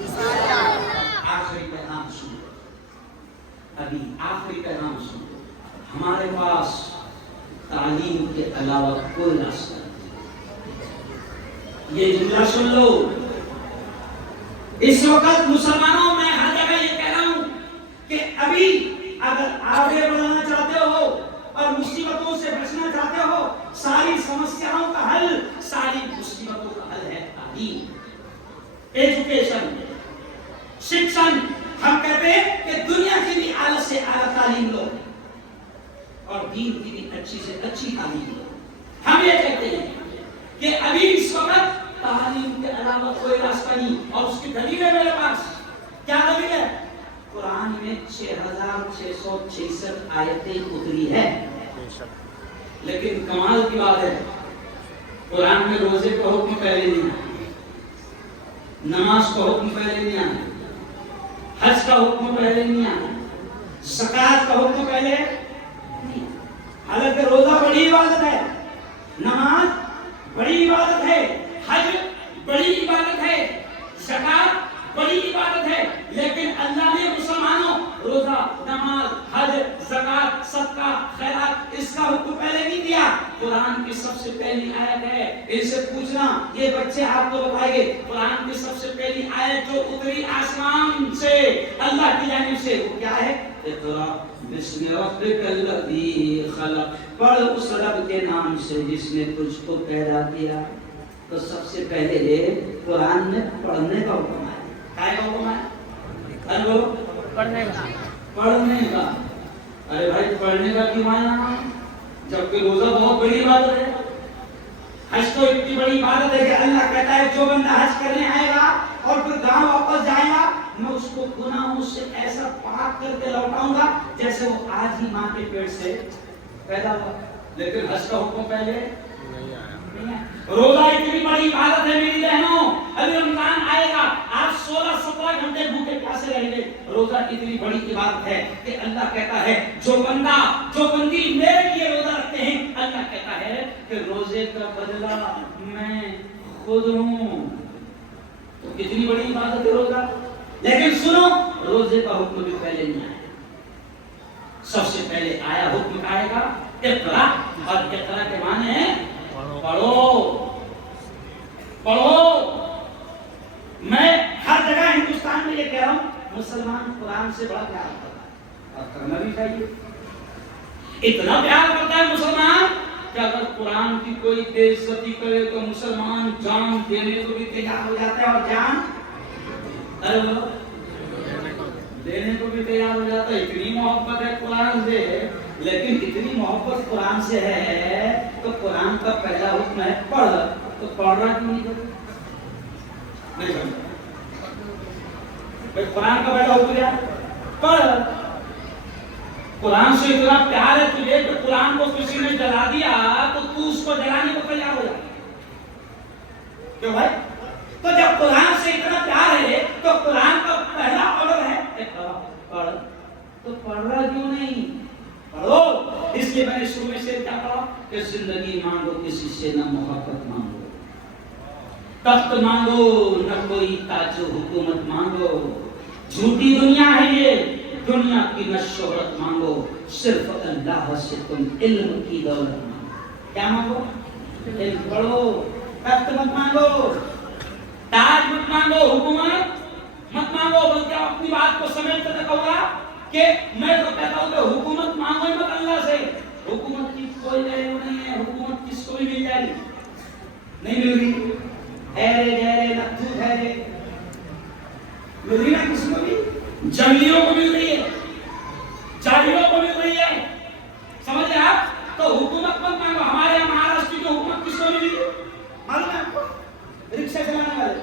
آخری پیغام سنو، ابھی آخری پیغام سنو۔ ہمارے پاس تعلیم کے علاوہ کوئی راستہ نہیں۔ یہ جملہ سن لو، اس وقت مسلمانوں میں ہر جگہ یہ کہہ رہا ہوں کہ ابھی اگر آگے بڑھنا چاہتے ہو اور مصیبتوں سے بچنا چاہتے ہو، ساری سمسیاؤں کا حل، ساری مصیبتوں کا حل ہے تعلیم، ایجوکیشن، شکشن۔ ہم کہتے ہیں کہ دنیا کی بھی اعلیٰ سے اعلیٰ تعلیم لو اور دین کی بھی اچھی سے اچھی تعلیم لو۔ ہم یہ کہتے ہیں کہ ابھی اس وقت تعلیم کے علاوہ کوئی راستہ نہیں، اور اس کی دلیل ہے میرے پاس۔ کیا دلیل ہے؟ قرآن میں 6666 آیتیں اتری ہے، لیکن کمال کی بات ہے قرآن میں روزے کا حکم پہلے نہیں آیا، نماز کا حکم پہلے نہیں آیا، حج کا حکم پہلے نہیں آیا، زکات کا حکم پہلے نہیں۔ حالانکہ روزہ بڑی عبادت ہے، نماز بڑی عبادت ہے، حج بڑی عبادت ہے، زکات بڑی عبادت ہے، لیکن اللہ نے مسلمانوں روزہ، نماز، حج، زکات، صدقہ، خیرات اس کا حکم پہلے نہیں دیا۔ قرآن کی سب سے پہلی آیت ہے، ان سے پوچھنا، یہ بچے آپ کو بتائیں گے، قرآن کی سب سے پہلی آیت جو اتری آسمان سے اللہ کی جانب سے، وہ کیا ہے؟ اقرأ بسم ربک الذی خلق، پڑھ اس رب کے نام سے جس نے تجھ کو پیدا کیا۔ تو سب سے پہلے قرآن میں پڑھنے کا حکم ہے۔ کیا حکم ہے؟ پڑھنے کا۔ پڑھنے کا۔ ارے بھائی پڑھنے کا کیوں آیا؟ جبکہ روزہ بہت بڑی عبادت ہے، حج تو اتنی بڑی عبادت ہے کہ اللہ کہتا ہے جو بندہ حج کرنے آئے گا اور پھر گاؤں واپس جائے گا، میں اس کو گناہوں سے ایسا پاک کر کے لوٹاؤں گا جیسے وہ آج ہی ماں کے پیٹ سے پیدا ہوا۔ لیکن حج کا حکم پہلے نہیں آیا۔ روزہ اتنی بڑی عبادت ہے میری بہنوں، ابھی رمضان آئے گا، آپ 16-17 گھنٹے بھوکے پیاسے رہیں گے۔ روزہ اتنی بڑی عبادت ہے کہ اللہ کہتا ہے جو بندہ، جو بندی میرے لیے روزہ رکھتے ہیں، اللہ کہتا ہے کہ روزے کا بدلہ میں خود ہوں۔ تو کتنی بڑی عبادت ہے روزہ۔ لیکن سنو، روزے کا حکم بھی پہلے نہیں آیا، سب سے پہلے آیا حکم آئے گا اقرا، اور اقرا کے معنی ہے پڑھو پڑھو۔ میں ہر جگہ ہندوستان میں یہ کہہ رہا ہوں، مسلمان قرآن سے بڑا پیار کرتا ہے اور کرنا بھی چاہیے۔ اتنا پیار کرتا ہے مسلمان کہ اگر قرآن کی کوئی بے عزتی کرے تو مسلمان جان دینے کو بھی تیار ہو جاتا ہے، اور جان دینے کو بھی تیار ہو جاتا ہے۔ اتنی محبت ہے قرآن سے، لیکن اتنی محبت قرآن سے ہے تو قرآن کا پہلا حکم ہے پڑھ، تو پڑھ رہا کیوں نہیں کرتا؟ بھائی قرآن کا بیٹا ہو گیا پڑھ. قرآن سے اتنا پیار ہے تجھے کہ قرآن کو کسی نے جلا دیا تو تو اس کو جلانے کو تیار ہو جائے. کیوں بھائی؟ تو جب قرآن سے اتنا پیار ہے تو قرآن کا پہلا آرڈر ہے پڑھ. تو پڑھ رہا کیوں نہیں؟ پڑھو. اس لیے میں نے شروع میں سے کیا پڑھا کہ زندگی مانگو کسی سے نہ محبت مانگو, تخت مانگو نہ کوئی تاج و حکومت مانگو. جھوٹی دنیا ہے یہ, دنیا کی نہ شہرت مانگو, صرف اللہ سے تم علم کی دولت مانگو. کیا مانگو؟ علم پڑھو. تخت مت مانگو, تاج مت مانگو, حکومت مت مانگو. بلکہ اپنی بات کو سمیٹتے تک ہوگا کہ میں تو کہتا ہوں کہ حکومت مانگو ہی مت اللہ سے. حکومت کی کوئی ویلیو نہیں ہے. حکومت کس کو بھی مل جائے گی؟ نہیں مل رہی. مل رہی نا کسی کو بھی. جنگلیوں کو مل رہی ہے, جاہلوں کو مل رہی ہے. سمجھ رہے آپ؟ تو حکومت مت مانگو. ہمارے یہاں مہاراشٹر کی حکومت کس کو ملی ہے معلوم ہے آپ کو؟ رکشا چلانے والے.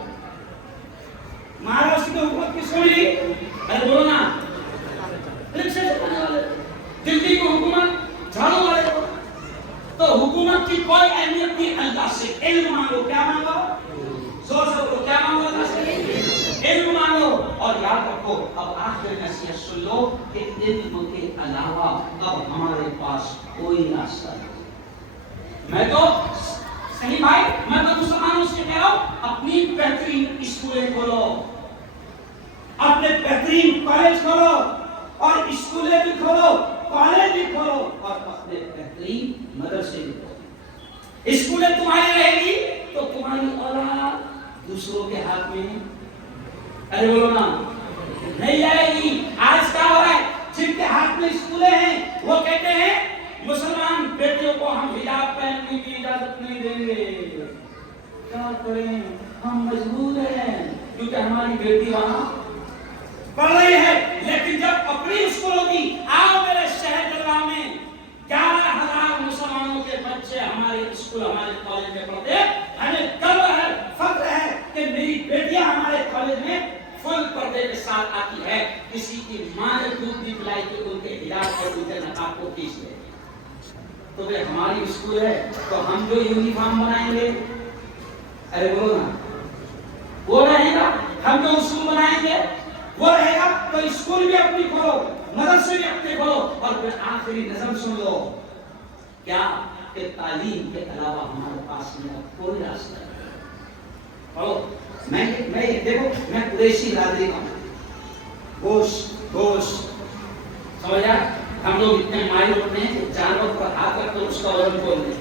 مہاراشٹر کی حکومت کس کو ملی؟ ارے بولو نا. رکشا چلانے والے. دلی کی حکومت جھاڑو والے کو. تو حکومت کی کوئی اہمیت نہیں. اللہ سے علم مانگو. کیا مانگو؟ زور سے بولو. کیا مانگو اللہ سے؟ علم مانگو. اور یاد رکھو, اب آخر نصیحت سن لو کہ علم کے علاوہ اب ہمارے پاس کوئی راستہ نہیں. میں تو صحیح بھائی, میں تو مسلمانوں سے کہہ رہا ہوں اپنی بہترین اسکولیں کھولو, اپنے بہترین کالج کھولو, اور اسکولیں بھی کھولو, کالج بھی کھولو, اور اپنے بہترین مدرسے بھی کھولو. اسکولیں تمہاری رہے گی تو تمہاری اولاد دوسروں کے ہاتھ میں, ارے بولو نا, نہیں جائے گی. آج کیا ہو رہا ہے, جن کے ہاتھ میں اسکولیں ہیں وہ کہتے ہیں مسلمان بیٹیوں کو ہم حجاب پہننے کی اجازت نہیں دیں گے. کیا کریں, ہم مجبور ہیں کیونکہ ہماری بیٹی وہاں پڑھ رہی ہے. لیکن جب اپنی اسکولوں کی, آؤ میرے شہر جلوہ میں 11,000 مسلمانوں کے بچے ہمارے اسکول ہمارے کالج میں پڑھتے ہیں. ہمیں گرو ہے, فخر ہے کہ میری بیٹیاں ہمارے کالج میں فل پردے کے ساتھ آتی ہے. کسی کی ماں نے دودھ بھی پلائی کہ ان کے حجاب اور ان کے نقاب کو کھینچ لے. تو بھائی ہماری اسکول ہے تو ہم جو یونیفارم بنائیں گے, ارے بولو نا, وہ رہے گا. ہم جو اسکول بنائیں گے وہ رہے گا. تو اسکول بھی اپنی کھولو, مدرسے بھی اپنے کھولو. اور پھر آخری نظم سن لو, کیا کہ تعلیم کے علاوہ ہمارے پاس میرا کوئی راستہ نہیں. پڑھو. میں دیکھو, میں قریشی برادری کا ہوں. گوشت سمجھا. ہم لوگ اتنے مائل ہوتے ہیں کہ جانور پر ہاتھ رکھ کر اس کا وزن کھول دیں,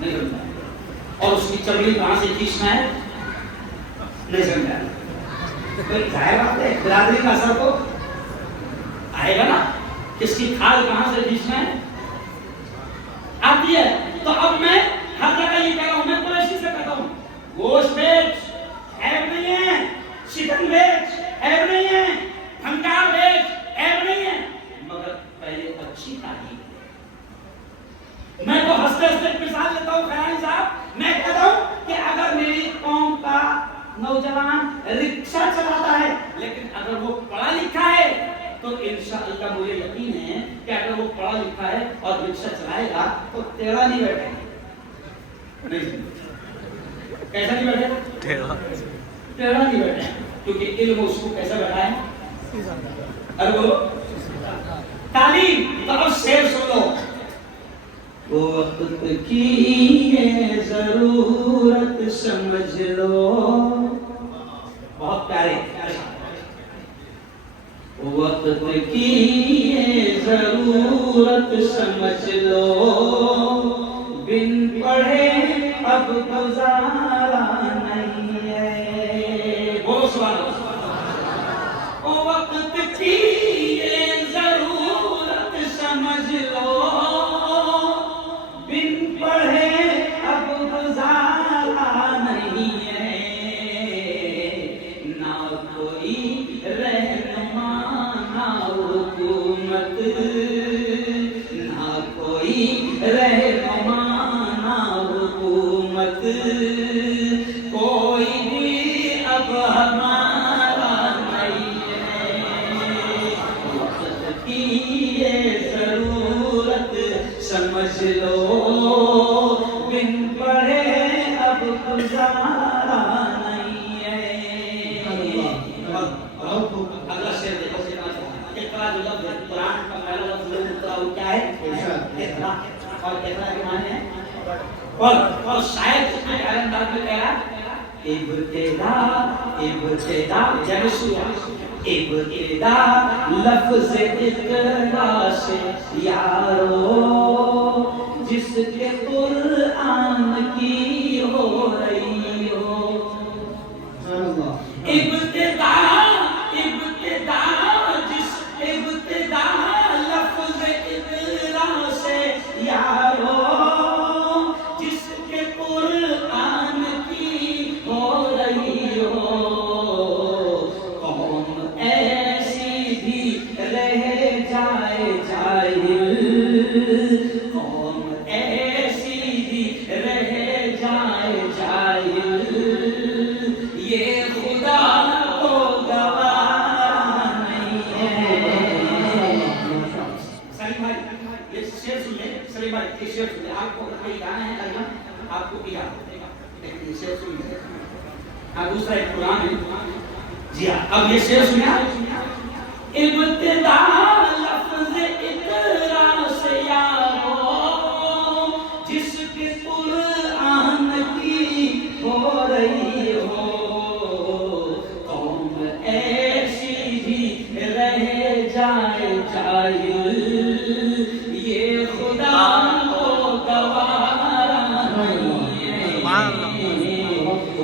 نہیں سمجھا, اور اس کی چمڑی کہاں سے کھینچنا ہے نہیں سمجھا. ظاہر بات ہے برادری کا اثر تو آئے گا نا, کس کی کھال کہاں سے کھینچنا ہے آتی ہے. تو اب میں ہر جگہ یہ کہہ رہا ہوں, میں قریشی سے کہتا ہوں گوشت بیچ, عیب نہیں ہے. چکن بیچ, عیب نہیں ہے. بھنگار بیچ, عیب نہیں ہے. مگر پہلے اچھی تعلیم. میں تو ہنستے ہنستے مثال لیتا ہوں خیال صاحب, میں کہتا ہوں کہ اگر میری قوم کا نوجوان رکشہ چلاتا ہے لیکن اگر وہ پڑھا لکھا ہے تو انشاءاللہ مجھے یقین ہے کہ اگر وہ پڑھا لکھا ہے اور رکشہ چلائے گا تو ٹیڑھا نہیں بیٹھے گا. کیسا نہیں بیٹھے گا؟ ٹیڑھا نہیں بیٹھے گا, کیونکہ علم اس کو کیسا بیٹھا ہے. ارے بولو تعلیم. تو اب شعر سن لو. وقت کی یہ ضرورت سمجھ لو, بہت پیارے. وقت کی یہ ضرورت سمجھ لو, بن پڑھے اب گزارا نہیں ہے. بولو سبحان اللہ. وقت کی یہ ضرورت سمجھ لو, بن پڑھے اب گزارا نہیں ہے. نہ کوئی رہنما نہ حکومت, نہ کوئی رہنما نہ حکومت, سمجھ لو بن پڑھے اب گزارا نہیں ہے۔ اگلا شعر دیکھو، اقرا جو لفظ ہے قرآن کا پہلا لفظ اقرا وہ کیا ہے؟ اقرا۔ اور اقرا کے معنی ہے اور شاید اس میں پیارے انداز میں کہہ رہا ہے ابتدا ابتدا جب سوا ابتدا لفظ اقرا سے یارو جس کے قرآن کی ہو رہی ہو۔ ابتدا ابتدا جس ابتدا لفظ اقرا سے یارو جس کے قرآن کی ہو رہی ہو، قوم ایسی بھی رہ جائے جاہل، قوم ایسی بھی رہ جائے جاہل، یہ خدا کو گوارا نہیں ہے۔ سلیم بھائی یہ شعر سنیے، سلیم بھائی یہ شعر سنیے، آپ کو کوئی گانا ہے لگنا آپ کو کیا لیکن یہ شعر سنیے۔ ہاں دوسرا ایک قرآن ہے، جی ہاں اب یہ شعر سنیا۔ ابتدا لفظ اقرا سے یارو جس کے قرآن کی ہو رہی ہو، قوم ایسی بھی رہ جائے جاہل، یہ خدا کو گوارا نہیں ہے۔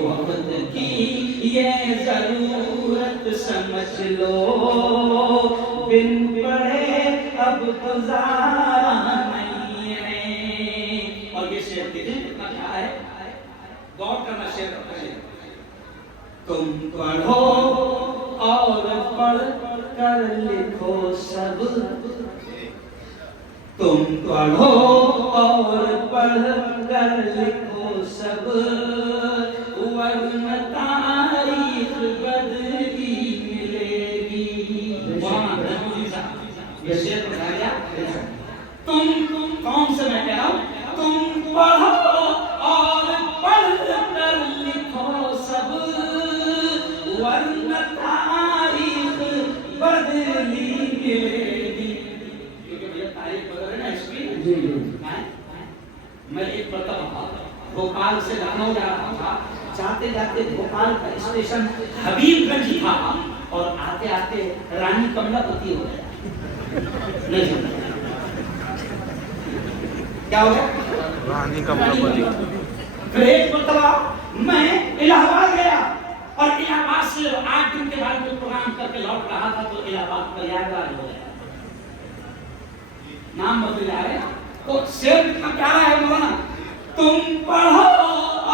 وقت کی یہ ضرورت سمجھ لو بن پڑھے اب گزارا نہیں ہے۔ اور یہ شعر دیکھیں کتنا کیا ہے، غور کرنا شعر ہے۔ تم پڑھو اور پڑھ کر لکھو سب، تم پڑھو اور پڑھ کر لکھو سب، ورنہ تاریخ بدلی ملے گی۔ یہ شعر بتا گیا تم قوم سے میں کہہ رہا ہوں تم پڑھو اور پڑھ کر لکھو سب، ورنہ تاریخ بدلی ملے گی۔ کیونکہ مجھے تاریخ بدل رہے نا اس کی۔ میں ایک مرتبہ بھوپال سے لکھنؤ جا رہا تھا، جاتے جاتے بھوپال کا اسٹیشن حبیب گنج تھا اور آتے آتے رانی کملا پتی ہو گیا۔ نہیں کیا ہو گیا؟ رانی کملا پتی۔ پھر ایک مرتبہ میں الہ آباد گیا اور الہ آباد سے 8 دن کے بعد جو پروگرام کر کے لوٹ رہا تھا تو الہ آباد کا یادگار ہو گیا، نام بدل جا رہے۔ تو شعر کتنا پیارا ہے مولانا، تم پڑھو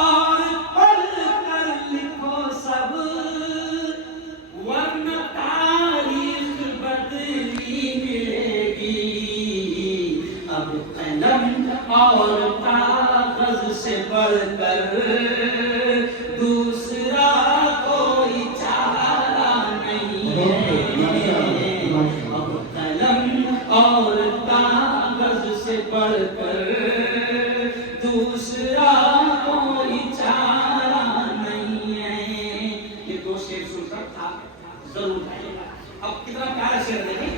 اور پڑھ کر لکھو سب، ورنہ تاریخ بدلی ملے گی۔ اب قلم اور کاغذ سے بڑھ کر دوسرا کوئی چارہ نہیں ہے۔ اب قلم اور کاغذ سے بڑھ کر دوسرا کوئی چارہ نہیں ہے۔ یہ دو شعر سن کر آپ ضرور جائیے گا۔ اب کتنا پیارا شعر دیکھیں،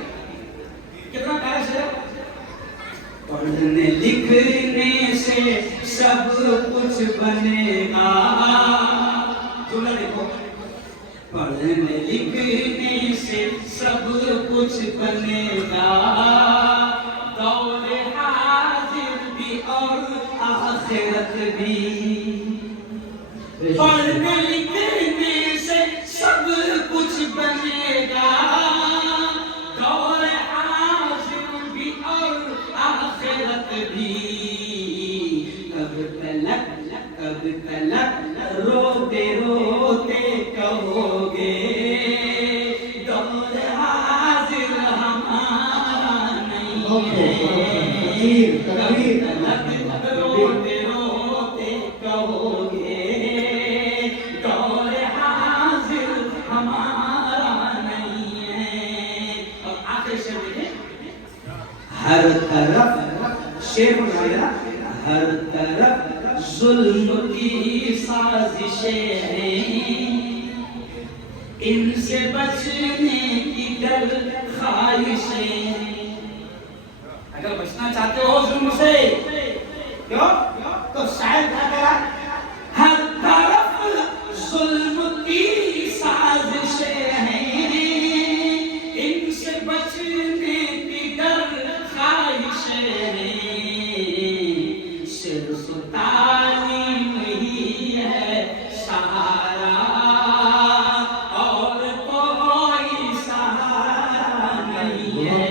کتنا پیارا شعر۔ پڑھنے لکھنے سے سب کچھ بنے گا، جملہ دیکھو، پڑھنے لکھنے سے سب کچھ بنے گا، دور حاضر بھی اور آخرت بھی۔ پڑھنے لکھنے سے سب کچھ بنے گا، دور حاضر بھی اور آخرت بھی۔ کب تلک روتے روتے کہو گے دور حاضر ہمارا نہیں ہے۔ کب تلک روتے روتے کہو گے دور حاضر ہمارا نہیں ہے۔ اب آخر سے دیکھیں، ہر طرف شیر بنایا ہر طرف ظلم کی سازشیں ہیں، ان سے بچنے کی گر خواہشیں ہیں۔ اگر بچنا چاہتے ہو ظلم سے، کیوں؟ تو شاید کیا کرا؟ ہر طرف ظلم کی سازشیں ہیں، ان سے بچنے کی گر خواہشیں ہیں، صرف تعلیم ہی ہے سہارا اور کوئی سہارا نہیں ہے۔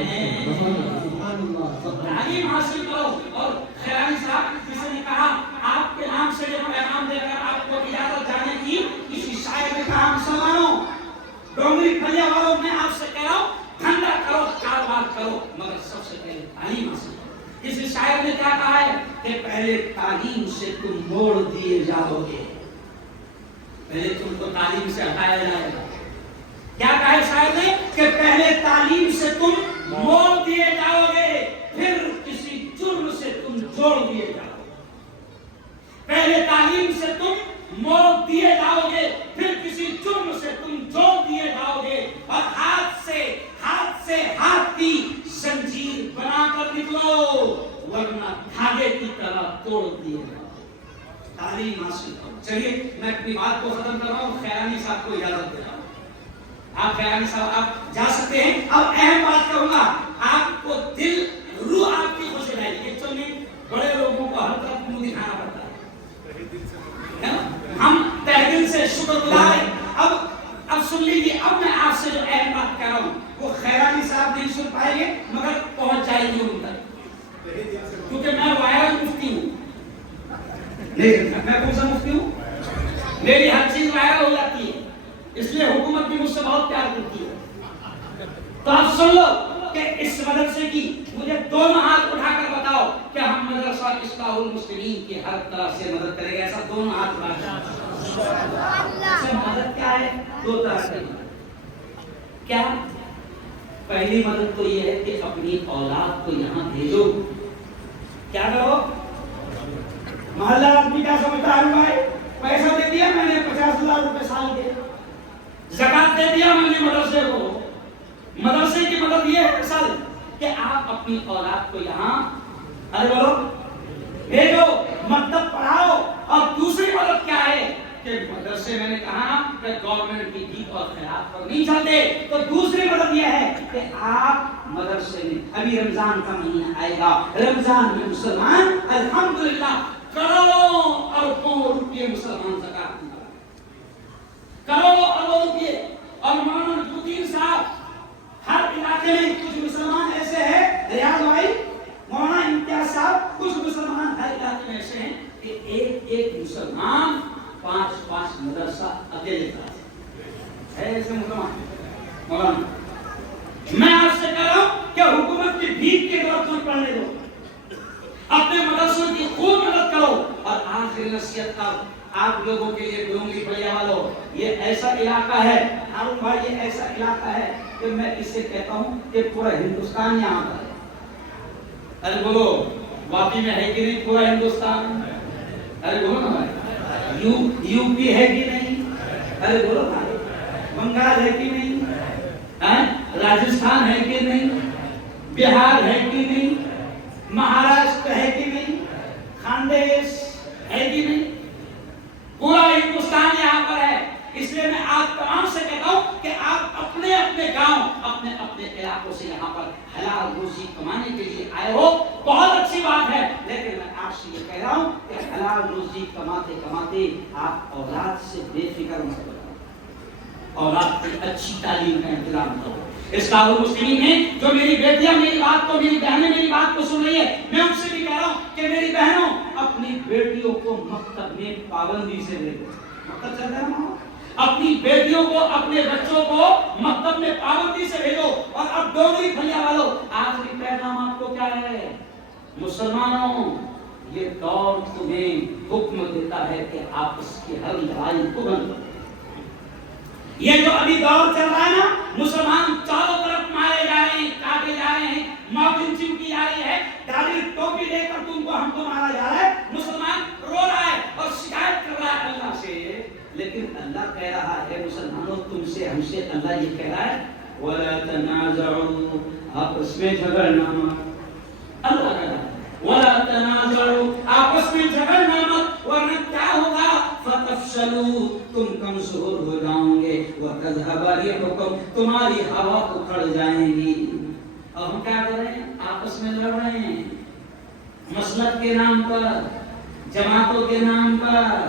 تعلیم حاصل کرو۔ اور خیرانی صاحب کسی نے کہا آپ کے نام سے یہ پیغام دے کر آپ کو اجازت جانے کی، کسی شاعر نے کہا مسلمانوں، ڈونگری پھلیا والوں، میں آپ سے کہہ رہا ہوں دھندا کرو، کاروبار کرو، مگر سب سے پہلے تعلیم حاصل کرو۔ کسی شاعر نے کیا کہا ہے کہ پہلے تعلیم سے تم موڑ دیے جاؤ گے، پہلے تم کو تعلیم سے ہٹایا جائے گا۔ کیا کہا ہے شاعر نے کہ پہلے تعلیم سے تم موڑ دیے جاؤ گے، پھر کسی جرم سے تم جوڑ دیے جاؤ گے۔ پہلے تعلیم سے تم موڑ دیے جاؤ گے، پھر کسی جرم سے تم جوڑ دیے جاؤ گے، اور ہاتھ سے ہاتھ کی زنجیر بنا کر نکلو، ورنہ دھاگے کی طرح توڑ دیے جاؤ۔ تعلیم حاصل کرو۔ چلیے میں اپنی بات کو ختم کر رہا ہوں، خیرانی صاحب کو اجازت دے رہا ہوں۔ آپ خیرانی صاحب آپ جا سکتے ہیں۔ اب اہم بات کروں گا، آپ کو دل روح آپ کی خوش ہو جائے گی۔ ایکچولی بڑے لوگوں کو ہر طرف منہ دکھانا پڑتا ہے، ہم تہ دل سے شکر گزار ہیں۔ اب سن لیجیے، اب میں آپ سے جو اہم بات کہہ رہا ہوں وہ خیرانی صاحب نہیں سن پائیں گے مگر پہنچ جائے گی ان تک، کیونکہ میں وائرل مفتی ہوں۔ میں کون سا مفتی ہوں؟ میری ہر چیز وائرل ہو جاتی ہے، اس لیے حکومت بھی مجھ سے بہت پیار کرتی ہے۔ تو آپ سن لو کہ اس مدرسے کی مجھے دونوں ہاتھ اٹھا کر بتاؤ کہ ہم مدرسہ اصلاح المسلمین کی ہر طرح سے مدد کریں گے، ایسا دونوں ہاتھ اٹھا کر۔ مدد کیا ہے؟ دو طرح کی۔ کیا؟ پہلی مدد تو یہ ہے کہ اپنی اولاد کو یہاں بھیجو۔ کیا کرو؟ محلہ آدمی کیا سمجھتا ہے بھائی؟ پیسہ دے دیا میں نے 50,000 روپے سال کے، زکات دے دیا میں نے مدرسے کو۔ مدرسے کی مدد یہ ہے اصل کہ آپ اپنی اولاد کو یہاں بولو بھیجو، مکتب پڑھاؤ۔ اور دوسری مدد کیا ہے کہ مدرسے میں نے کہا کہ گورنمنٹ کی بھیک اور خیرات پر نہیں چلتے، تو دوسری مدد یہ ہے کہ آپ مدرسے میں، ابھی رمضان کا مہینہ آئے گا، رمضان میں مسلمان الحمدللہ کروڑوں اربوں روپے مسلمان زکات دے، کروڑوں اربوں روپے۔ اور مولانا نجمالدین صاحب ہر علاقے میں کچھ مسلمان ایسے ہیں، ریاض بھائی، مولانا امتیاز صاحب، کچھ مسلمان ہر علاقے میں ایسے ہیں کہ ایک مسلمان 5 مدرسہ اکیلے چلاتے ہیں، ایسے مسلمان مولانا۔ میں آپ سے کہہ رہا ہوں کہ حکومت کی بھیک کے دور تم پڑھنے دو، اپنے مدرسوں کی خوب مدد کرو۔ اور آخری نصیحت آپ لوگوں کے لیے ڈونگری پھلیا والوں، یہ ایسا علاقہ ہے ہارون بھائی، یہ ایسا علاقہ ہے کہ میں اسے کہتا ہوں کہ پورا ہندوستان یہاں پر ہے۔ ارے بولو واپی میں ہے کہ نہیں پورا ہندوستان؟ ارے بولو نا بھائی، یو پی ہے کہ نہیں؟ ارے بولو بھائی، بنگال ہے کہ نہیں؟ راجستھان ہے کہ نہیں؟ بہار ہے کہ نہیں؟ مہاراشٹر ہے کہ نہیں؟ خاندیش ہے کہ نہیں؟ پورا ہندوستان یہاں پر ہے۔ اس لیے میں آپ تمام سے کہتا ہوں کہ آپ اپنے اپنے گاؤں، اپنے اپنے علاقوں سے یہاں پر حلال روزی کمانے کے لیے آئے ہو، بہت اچھی بات ہے، لیکن میں آپ سے یہ کہہ رہا ہوں کہ حلال روزی کماتے کماتے آپ اولاد سے بے فکر مت بنو، اولاد کی اچھی تعلیم کا انتظام کرو۔ اصلاح المسلمین میں جو میری بیٹیاں میری بات کو، میری بہنیں میری بات کو سن رہی ہے، میں ان سے بھی کہہ رہا ہوں کہ میری بہنوں اپنی بیٹیوں کو مکتب میں پابندی سے بھیجو۔ مکتب چل رہا ہے نا؟ اپنی بیٹیوں کو، اپنے بچوں کو مکتب میں پابندی سے بھیجو۔ اور اب ڈونگری پھلیا والوں، آخری پیغام آپ کو کیا ہے؟ مسلمانوں، یہ دور تمہیں حکم دیتا ہے کہ آپس کی ہر لڑائی کو بند کرو۔ یہ جو ابھی دور چل رہا ہے نا، مسلمان چاروں طرف مارے جا رہے ہیں، کاٹے جا رہے ہیں، موت کی جا رہی ہے، داڑھی ٹوپی لے آپس میں جھگڑنا مت، اللہ کا نام ولا تنازعوا، آپس میں جھگڑنا مت، ورنہ کیا ہوگا؟ فتفشلوا، تم کمزور ہو جاؤ گے، وتذهب ريحكم، تمہاری ہوا اکھڑ جائیں گی۔ اور ہم کیا کر رہے ہیں؟ آپس میں لڑ رہے ہیں، مسلک کے نام پر، جماعتوں کے نام پر،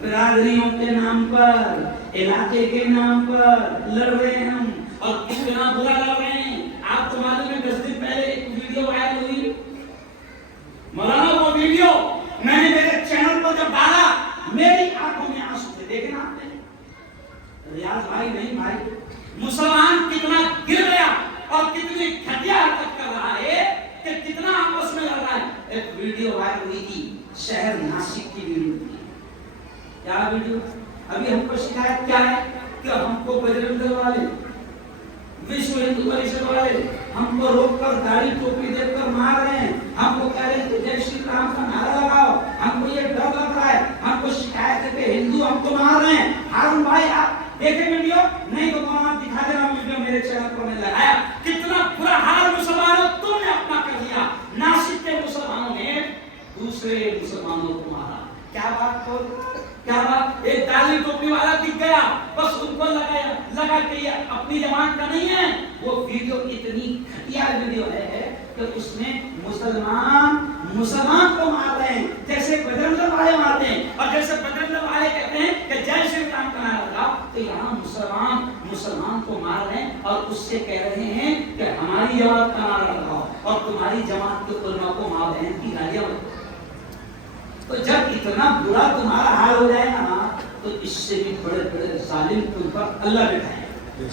برادریوں کے نام پر، علاقے کے نام پر لڑ رہے ہیں ہم، اور کتنا برا لڑ رہے ہیں۔ آپ کو معلوم ہے 10 دن پہلے ایک ویڈیو وائرل ہوئی، مولانا وہ ویڈیو میں نے میرے چینل پر جب ڈالا میری آنکھوں میں آنسو تھے، دیکھیں آپ نے، ریاض بھائی نہیں بھائی، مسلمان کتنا گر گیا اور کتنی گھٹیا حرکت کر رہا ہے کہ کتنا آپس میں لڑ رہا ہے۔ ایک ویڈیو وائرل ہوئی تھی شہر ناسک کی ویڈیو تھی، کیا ویڈیو؟ ابھی ہم کو شکایت کیا ہے کہ ہم کو بجرنگ دل والے، وشو ہندو پریشد والے ہم کو روک کر داڑھی ٹوپی دیکھ کر مار رہے ہیں، ہم کو کہہ رہے ہیں کہ جے شری رام کا نعرہ لگاؤ، ہم کو یہ ڈر لگ رہا ہے، ہم کو شکایت ہے کہ ہندو ہم کو مار رہے ہیں۔ ہارون بھائی آپ دیکھیں ویڈیو؟ نہیں تو مولانا دکھا دینا ویڈیو، میرے چینل پر میں لگایا، کتنا برا حال مسلمانوں تم نے اپنا کر لیا۔ ناسک کے مسلمانوں نے دوسرے مسلمانوں کو مارا، کیا بات بول، کیا بات؟ ایک داڑھی ٹوپی والا دکھ گیا، بس ان کو لگا کہ یہ اپنی جماعت کا نہیں ہے۔ وہ ویڈیو اتنی گھٹیا ویڈیو ہے کہ اس میں مسلمان کو مار رہے ہیں جیسے بجرنگ دل والے مارتے ہیں، اور جیسے بجرنگ دل والے کہتے ہیں کہ جے شری رام کا نعرہ لگاؤ، تو یہاں مسلمان کو مار رہے ہیں اور اس سے کہہ رہے ہیں کہ ہماری جماعت کا نعرہ لگاؤ، اور تمہاری جماعت کے علماء کو مار رہے ہیں کی گالیاں۔ تو جب اتنا برا تمہارا حال ہو جائے نا تو اس سے بھی بڑے بڑے ظالم تم پر اللہ بٹھائے۔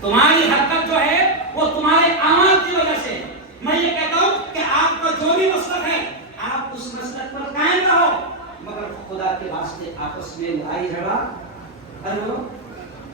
تمہاری حرکت جو ہے وہ تمہارے اعمال کی وجہ سے۔ میں یہ کہتا ہوں کہ آپ کا جو بھی مسلک ہے آپ اس مسلک پر قائم رہو، مگر خدا کے واسطے آپس میں لڑائی جھگڑا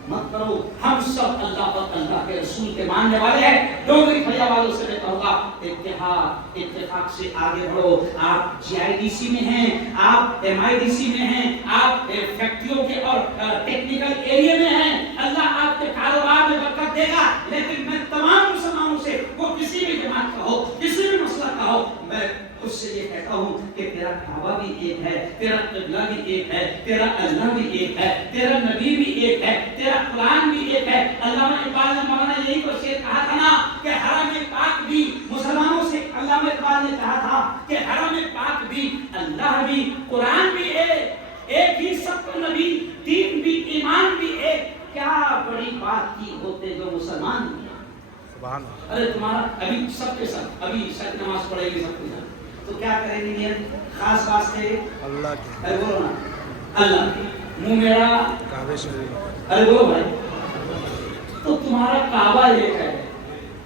مت کرو۔ ہم سب اللہ اور اللہ کے رسول کے ماننے والے ہیں۔ ڈوگری پھیا والوں سے میں کہوں گا اتحاد اتفاق سے آگے بڑھو۔ آپ جی آئی ڈی سی میں ہیں، آپ ایم آئی ڈی سی میں ہیں، آپ فیکٹریوں کے اور ٹیکنیکل ایریا میں ہیں، اللہ آپ کے کاروبار میں برکت دے گا۔ لیکن میں تمام مسلمانوں سے، وہ کسی بھی جماعت کا ہو، کسی بھی مسلک کا ہو، میں اس سے یہ کہتا ہوں کہ تیرا کعبہ بھی ایک ہے، تیرا قبلہ بھی ایک ہے، تیرا اللہ بھی ایک ہے، تیرا نبی بھی ایک ہے، تیرا قرآن بھی ایک ہے۔ علامہ اقبال نے مولانا یہی تو شعر کہا تھا نا کہ حرم پاک بھی مسلمانوں سے، علامہ اقبال نے کہا تھا کہ حرم پاک بھی، اللہ بھی، قرآن بھی ایک ہی سب کو نبی، دین بھی، ایمان بھی ایک، کیا بڑی بات کی ہوتے جو مسلمان بھی۔ ارے تمہارا ابھی سب کے ساتھ ابھی سب نماز پڑھے گی سب کے ساتھ، تو کیا کریں گے نیت؟ خاص واسطے اللہ کی، ارے بولو نا اللہ کی، منہ میرا کعبہ شریف، ارے بولو بھائی۔ تو تمہارا کعبہ ایک ہے،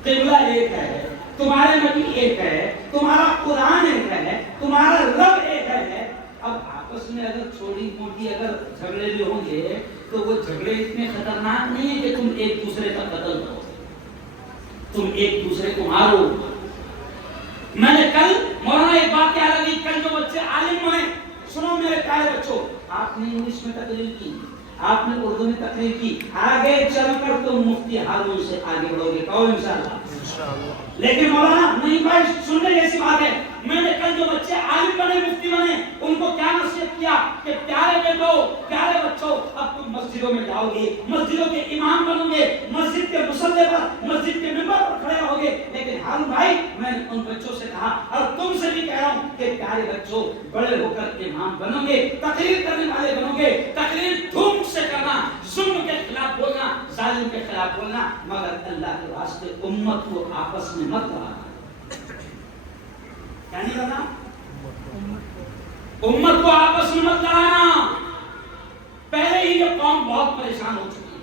قبلہ ایک ہے، تمہارے نبی ایک ہے، تمہارا قرآن ایک ہے، تمہارا رب ایک ہے۔ اب آپس میں اگر چھوٹی موٹی اگر جھگڑے بھی ہوں گے تو وہ جھگڑے اتنے خطرناک نہیں ہے کہ تم ایک دوسرے کا قتل کرو، تم ایک دوسرے کو مارو۔ میں نے کل مولانا ایک بات کیا لگی، کل جو بچے عالم ہوئے، سنو میرے پیارے بچوں، آپ نے انگلش میں تقریر کی، آپ نے اردو میں تقریر کی، آگے چل کر تم مفتی ہارون سے آگے بڑھو گے، کہو انشاءاللہ۔ لیکن مولانا نہیں بھائی، سننے جیسی بات ہے، میں نے کل جو بچے عالم بنے، مفتی بنے، ان کو کیا نصیحت کیا کہ پیارے بیٹو، پیارے بچوں، اب تم مسجدوں میں جاؤ گے، مسجدوں کے امام بنو گے، مسجد کے مصلی پر، مسجد کے ممبر پر کھڑے رہو گے، لیکن ہارون بھائی میں نے ان بچوں سے کہا اور تم سے بھی کہہ رہا ہوں کہ پیارے بچوں، بڑے ہو کر امام بنو گے، تقریر کرنے والے بنو گے، تقریر دھوم سے کرنا، ظلم کے خلاف بولنا، ظالم کے خلاف بولنا، مگر اللہ کے واسطے امت کو آپس میں مت لڑانا۔ کیا نہیں کرنا؟ امت کو آپس میں مت لڑانا۔ پہلے ہی یہ قوم بہت پریشان ہو چکی ہے،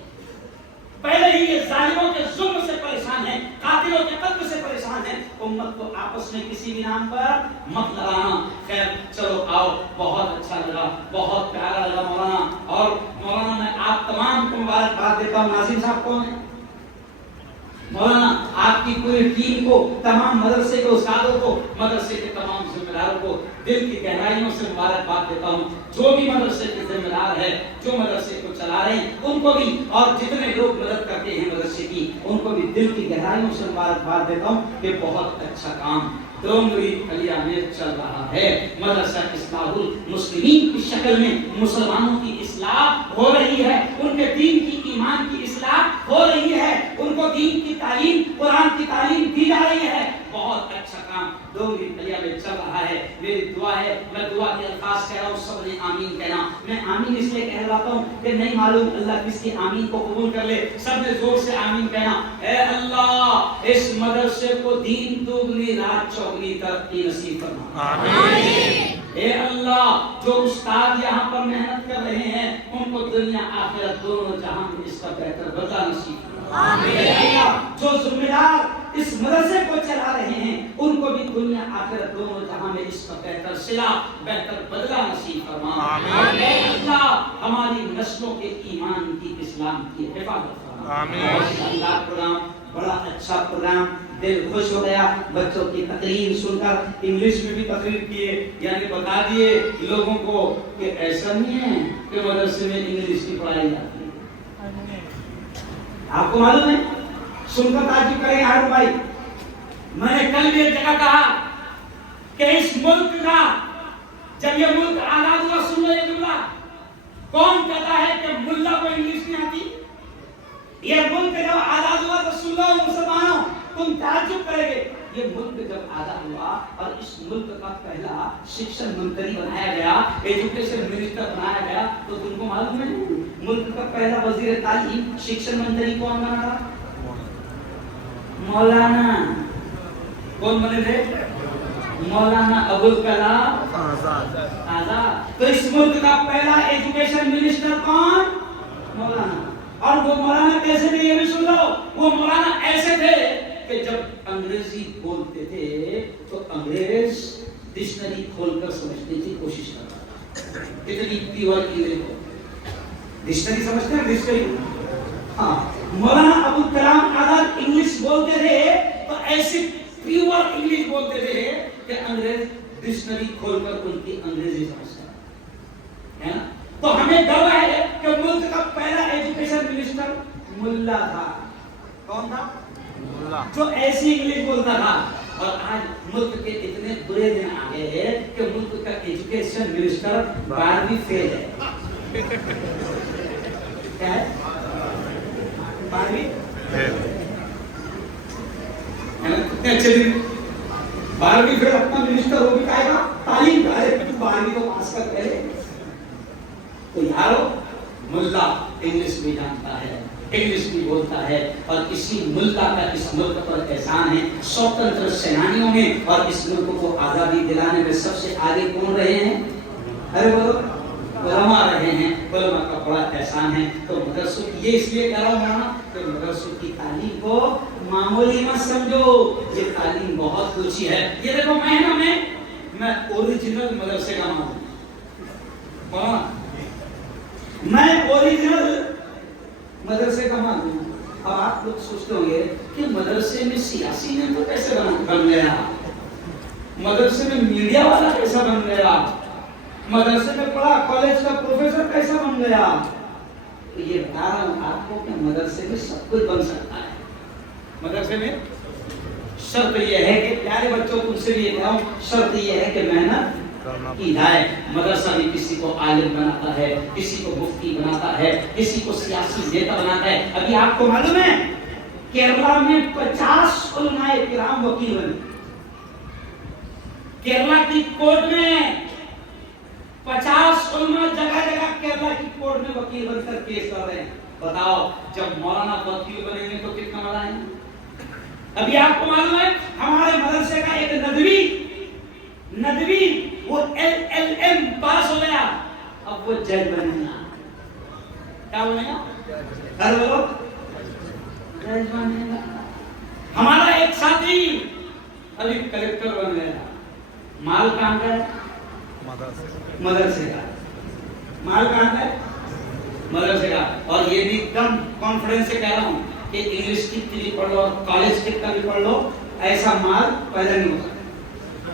پہلے ہی یہ ظالموں کے ظلم سے پریشان ہے، قاتلوں کے قتل سے پریشان ہے، امت کو آپس میں کسی بھی نام پر مت لڑانا۔ خیر چلو آؤ، بہت اچھا لگا، بہت پیارا لگا مولانا، اور مولانا میں آپ تمام کو مبارکباد دیتا ہوں۔ ناظرین صاحب کون ہیں؟ مولانا آپ کی پوری ٹیم کو، تمام مدرسے کے استادوں کو، مدرسے کے تمام ذمہ داروں کو دل کی گہرائیوں سے مبارکباد دیتا ہوں. جو بھی مدرسے کے ذمہ دار ہے، جو مدرسے کو چلا رہے ہیں، ان کو بھی، اور جتنے لوگ مدد کرتے ہیں مدرسے کی، ان کو بھی دل کی گہرائیوں سے مبارکباد دیتا ہوں. یہ بہت اچھا کام دونگری علیہ میں چل رہا ہے. مدرسہ اصلاح المسلمین کی شکل میں مسلمانوں کی اصلاح ہو رہی ہے، ان کے دین کی، ایمان کی اصلاح ہو رہی ہے، ان کو دین کی تعلیم، قرآن کی تعلیم دی جا رہی ہے. بہت اچھا کام دونگری علیہ میں چل رہا ہے. میری دعا ہے، میں دعا کے الفاظ کہہ رہا ہوں، سب نے آمین کہنا. میں آمین اس لیے کہلاتا ہوں کہ نہیں معلوم اللہ کس کی آمین کو قبول کر لے. سب نے زور سے آمین کہنا. اے اللہ اس مدرسے کو دین دوگنی رات چوگنی ترقی نصیب فرما. آمین. اے اللہ جو استاد یہاں پر محنت کر رہے ہیں ان کو دنیا آخرت دونوں جہاں میں اس کا بہتر بدلہ نصیب فرما. آمین. اے اللہ جو ذمہ دار اس مدرسے کو چلا رہے ہیں ان کو بھی دنیا آخرت دونوں جہاں میں اس کا بہتر صلہ، بہتر بدلہ نصیب فرما. آمین. اے اللہ ہماری نسلوں کے ایمان کی، اسلام کی حفاظت فرما. آمین. بہت شاندار پروگرام، بڑا اچھا پروگرام، دل خوش ہو گیا. بچوں کی تقریر سن کر انگلش میں بھی تقریر کیے، یعنی بتا دیے لوگوں کو کہ ایسا نہیں ہے کہ مدرسے میں انگلش کی پڑھائی جاتی ہے. آپ کو معلوم ہے، سن کر تعجب کریں ہر بھائی. میں نے کل بھی ایک جگہ کہا کہ اس ملک کا جب یہ ملک آزاد ہوا، سن لو یہ جملہ، کون کہتا ہے کہ ملا کو انگلش نہیں آتی؟ یہ ملک جب آزاد ہوا تو سن لو مسلمانوں، تم تعجب کرے گے. یہ ملک جب آزاد ہوا اور اس ملک کا پہلا شکشن منتری بنایا گیا، ایجوکیشن منسٹر بنایا گیا، تو تم کو معلوم ہے ملک کا پہلا وزیر تعلیم شکشن منتری کون بنا تھا؟ مولانا. کون بنے تھے؟ مولانا ابوالکلام آزاد. تو اس ملک کا پہلا ایجوکیشن منسٹر کون؟ مولانا. اور وہ مولانا کیسے تھے یہ بھی سن لو. وہ مولانا ایسے تھے کہ جب انگریزی بولتے تھے تو انگریز ڈکشنری کھول کر سمجھنے کی کوشش کرتا تھا. اتنی پیور انگلش ہو. ڈکشنری سمجھتے ہیں ڈکشنری؟ ہاں. مولانا ابوالکلام آزاد انگلش بولتے تھے تو ایسی پیور انگلش بولتے تھے کہ انگریز ڈکشنری کھول کر ان کی انگریزی سمجھتا ہے نا. تو ہمیں گرو ہے کہ ملک کا پہلا ایجوکیشن منسٹر ملا تھا. کون تھا؟ ملا. جو ایسی انگلش بولتا تھا. اور آج ملک کے اتنے برے دن آ گئے ہیں کہ ملک کا ایجوکیشن منسٹر 12ویں فیل ہے. کیا ہے؟ 12ویں فیل. کتنے اچھے دن 12ویں فیل اپنا منسٹر ہو بھی کہے گا تعلیم کا. ارے 12ویں تو پاس کر پہلے. تو یارو ملا انگلش بھی جانتا ہے، انگلش بھی بولتا ہے، اور اسی ملا کا اس ملک پر احسان ہے. سوتنتر سینانیوں میں اور اس ملک کو آزادی دلانے میں سب سے آگے کون رہے ہیں؟ ارے بولو علماء رہے ہیں. علماء کا بڑا احسان ہے. تو مدرسوں کی یہ اس لیے کہہ رہا ہوں کہ مدرسوں کی تعلیم کو معمولی مت سمجھو. یہ تعلیم بہت اونچی ہے. یہ دیکھو میں اوریجنل مدرسے کا نام ہوں. میں اوریجنل مدرسے کا مان ہوں. اب آپ لوگ سوچتے ہوں گے کہ مدرسے میں سیاسی نے تو کیسے بن گیا، مدرسے میں میڈیا والا کیسا بن گیا، مدرسے میں پڑھا کالج کا پروفیسر کیسا بن گیا. تو یہ بتا رہا ہوں آپ کو کہ مدرسے میں سب کچھ بن سکتا ہے. مدرسے میں شرط یہ ہے کہ پیارے بچوں تم سے بھی یہ کہا ہوں، شرط یہ ہے کہ محنت کی جائے. مدرسہ بھی کسی کو عالم بناتا ہے، کسی کو مفتی بناتا ہے، کسی کو سیاسی نیتا بناتا ہے. ابھی آپ کو معلوم ہے کیرلا میں 50 علماء کرام وکیل بنے. کیرلا کی کورٹ میں 50 علماء جگہ جگہ کیرلا کی کورٹ میں وکیل بن کر کیس کر رہے ہیں. بتاؤ جب مولانا وکیل بنیں گے تو کتنا مزہ آئے. ابھی آپ کو معلوم ہے ہمارے مدرسے کا ایک ندوی وہ LLM پاس ہو گیا، اب وہ جج بنے گا. کیا بنے گا؟ ہر لوگ جج بنے گا. ہمارا ایک ساتھی ابھی کلیکٹر بن گیا. مال کہاں کا ہے؟ مدرسے کا. مال کہاں کا ہے؟ مدرسے کا. اور یہ بھی کم کانفیڈنس سے کہہ رہا ہوں کہ انگلش کتنی بھی پڑھ لو اور کالج کتنا بھی پڑھ لو ایسا مال پیدا نہیں ہو سکتا.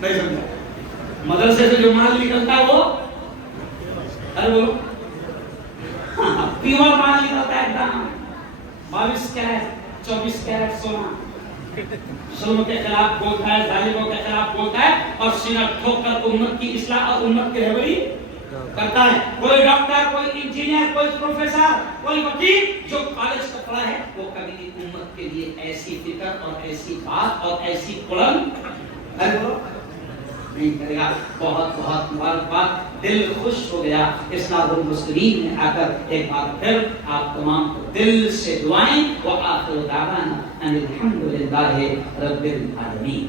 نہیں سمجھا؟ مدرسے سے جو مال نکلتا ہے وہ ارے بولو پیور مال نکلتا ہے. ایک دام 22 کیرٹ 24 کیرٹ سونا ظلم کے خلاف بولتا ہے, ظالموں کے خلاف بولتا ہے اور سینہ ٹھوک کر امت کی اصلاح اور امت کی رہبری کرتا ہے. کوئی ڈاکٹر, کوئی انجینئر, کوئی پروفیسر, کوئی وکیل جو کالج کا پڑھا ہے وہ کبھی بھی امت کے لیے ایسی فکر اور ایسی بات اور ایسی قرآن نہیں کرے گا. بہت بہت مبارکباد, دل خوش ہو گیا اصلاح المسلمین میں آ کر. ایک بار پھر آپ تمام کو دل سے دعائیں. وآخر دعوانا ان الحمد للہ رب العالمین.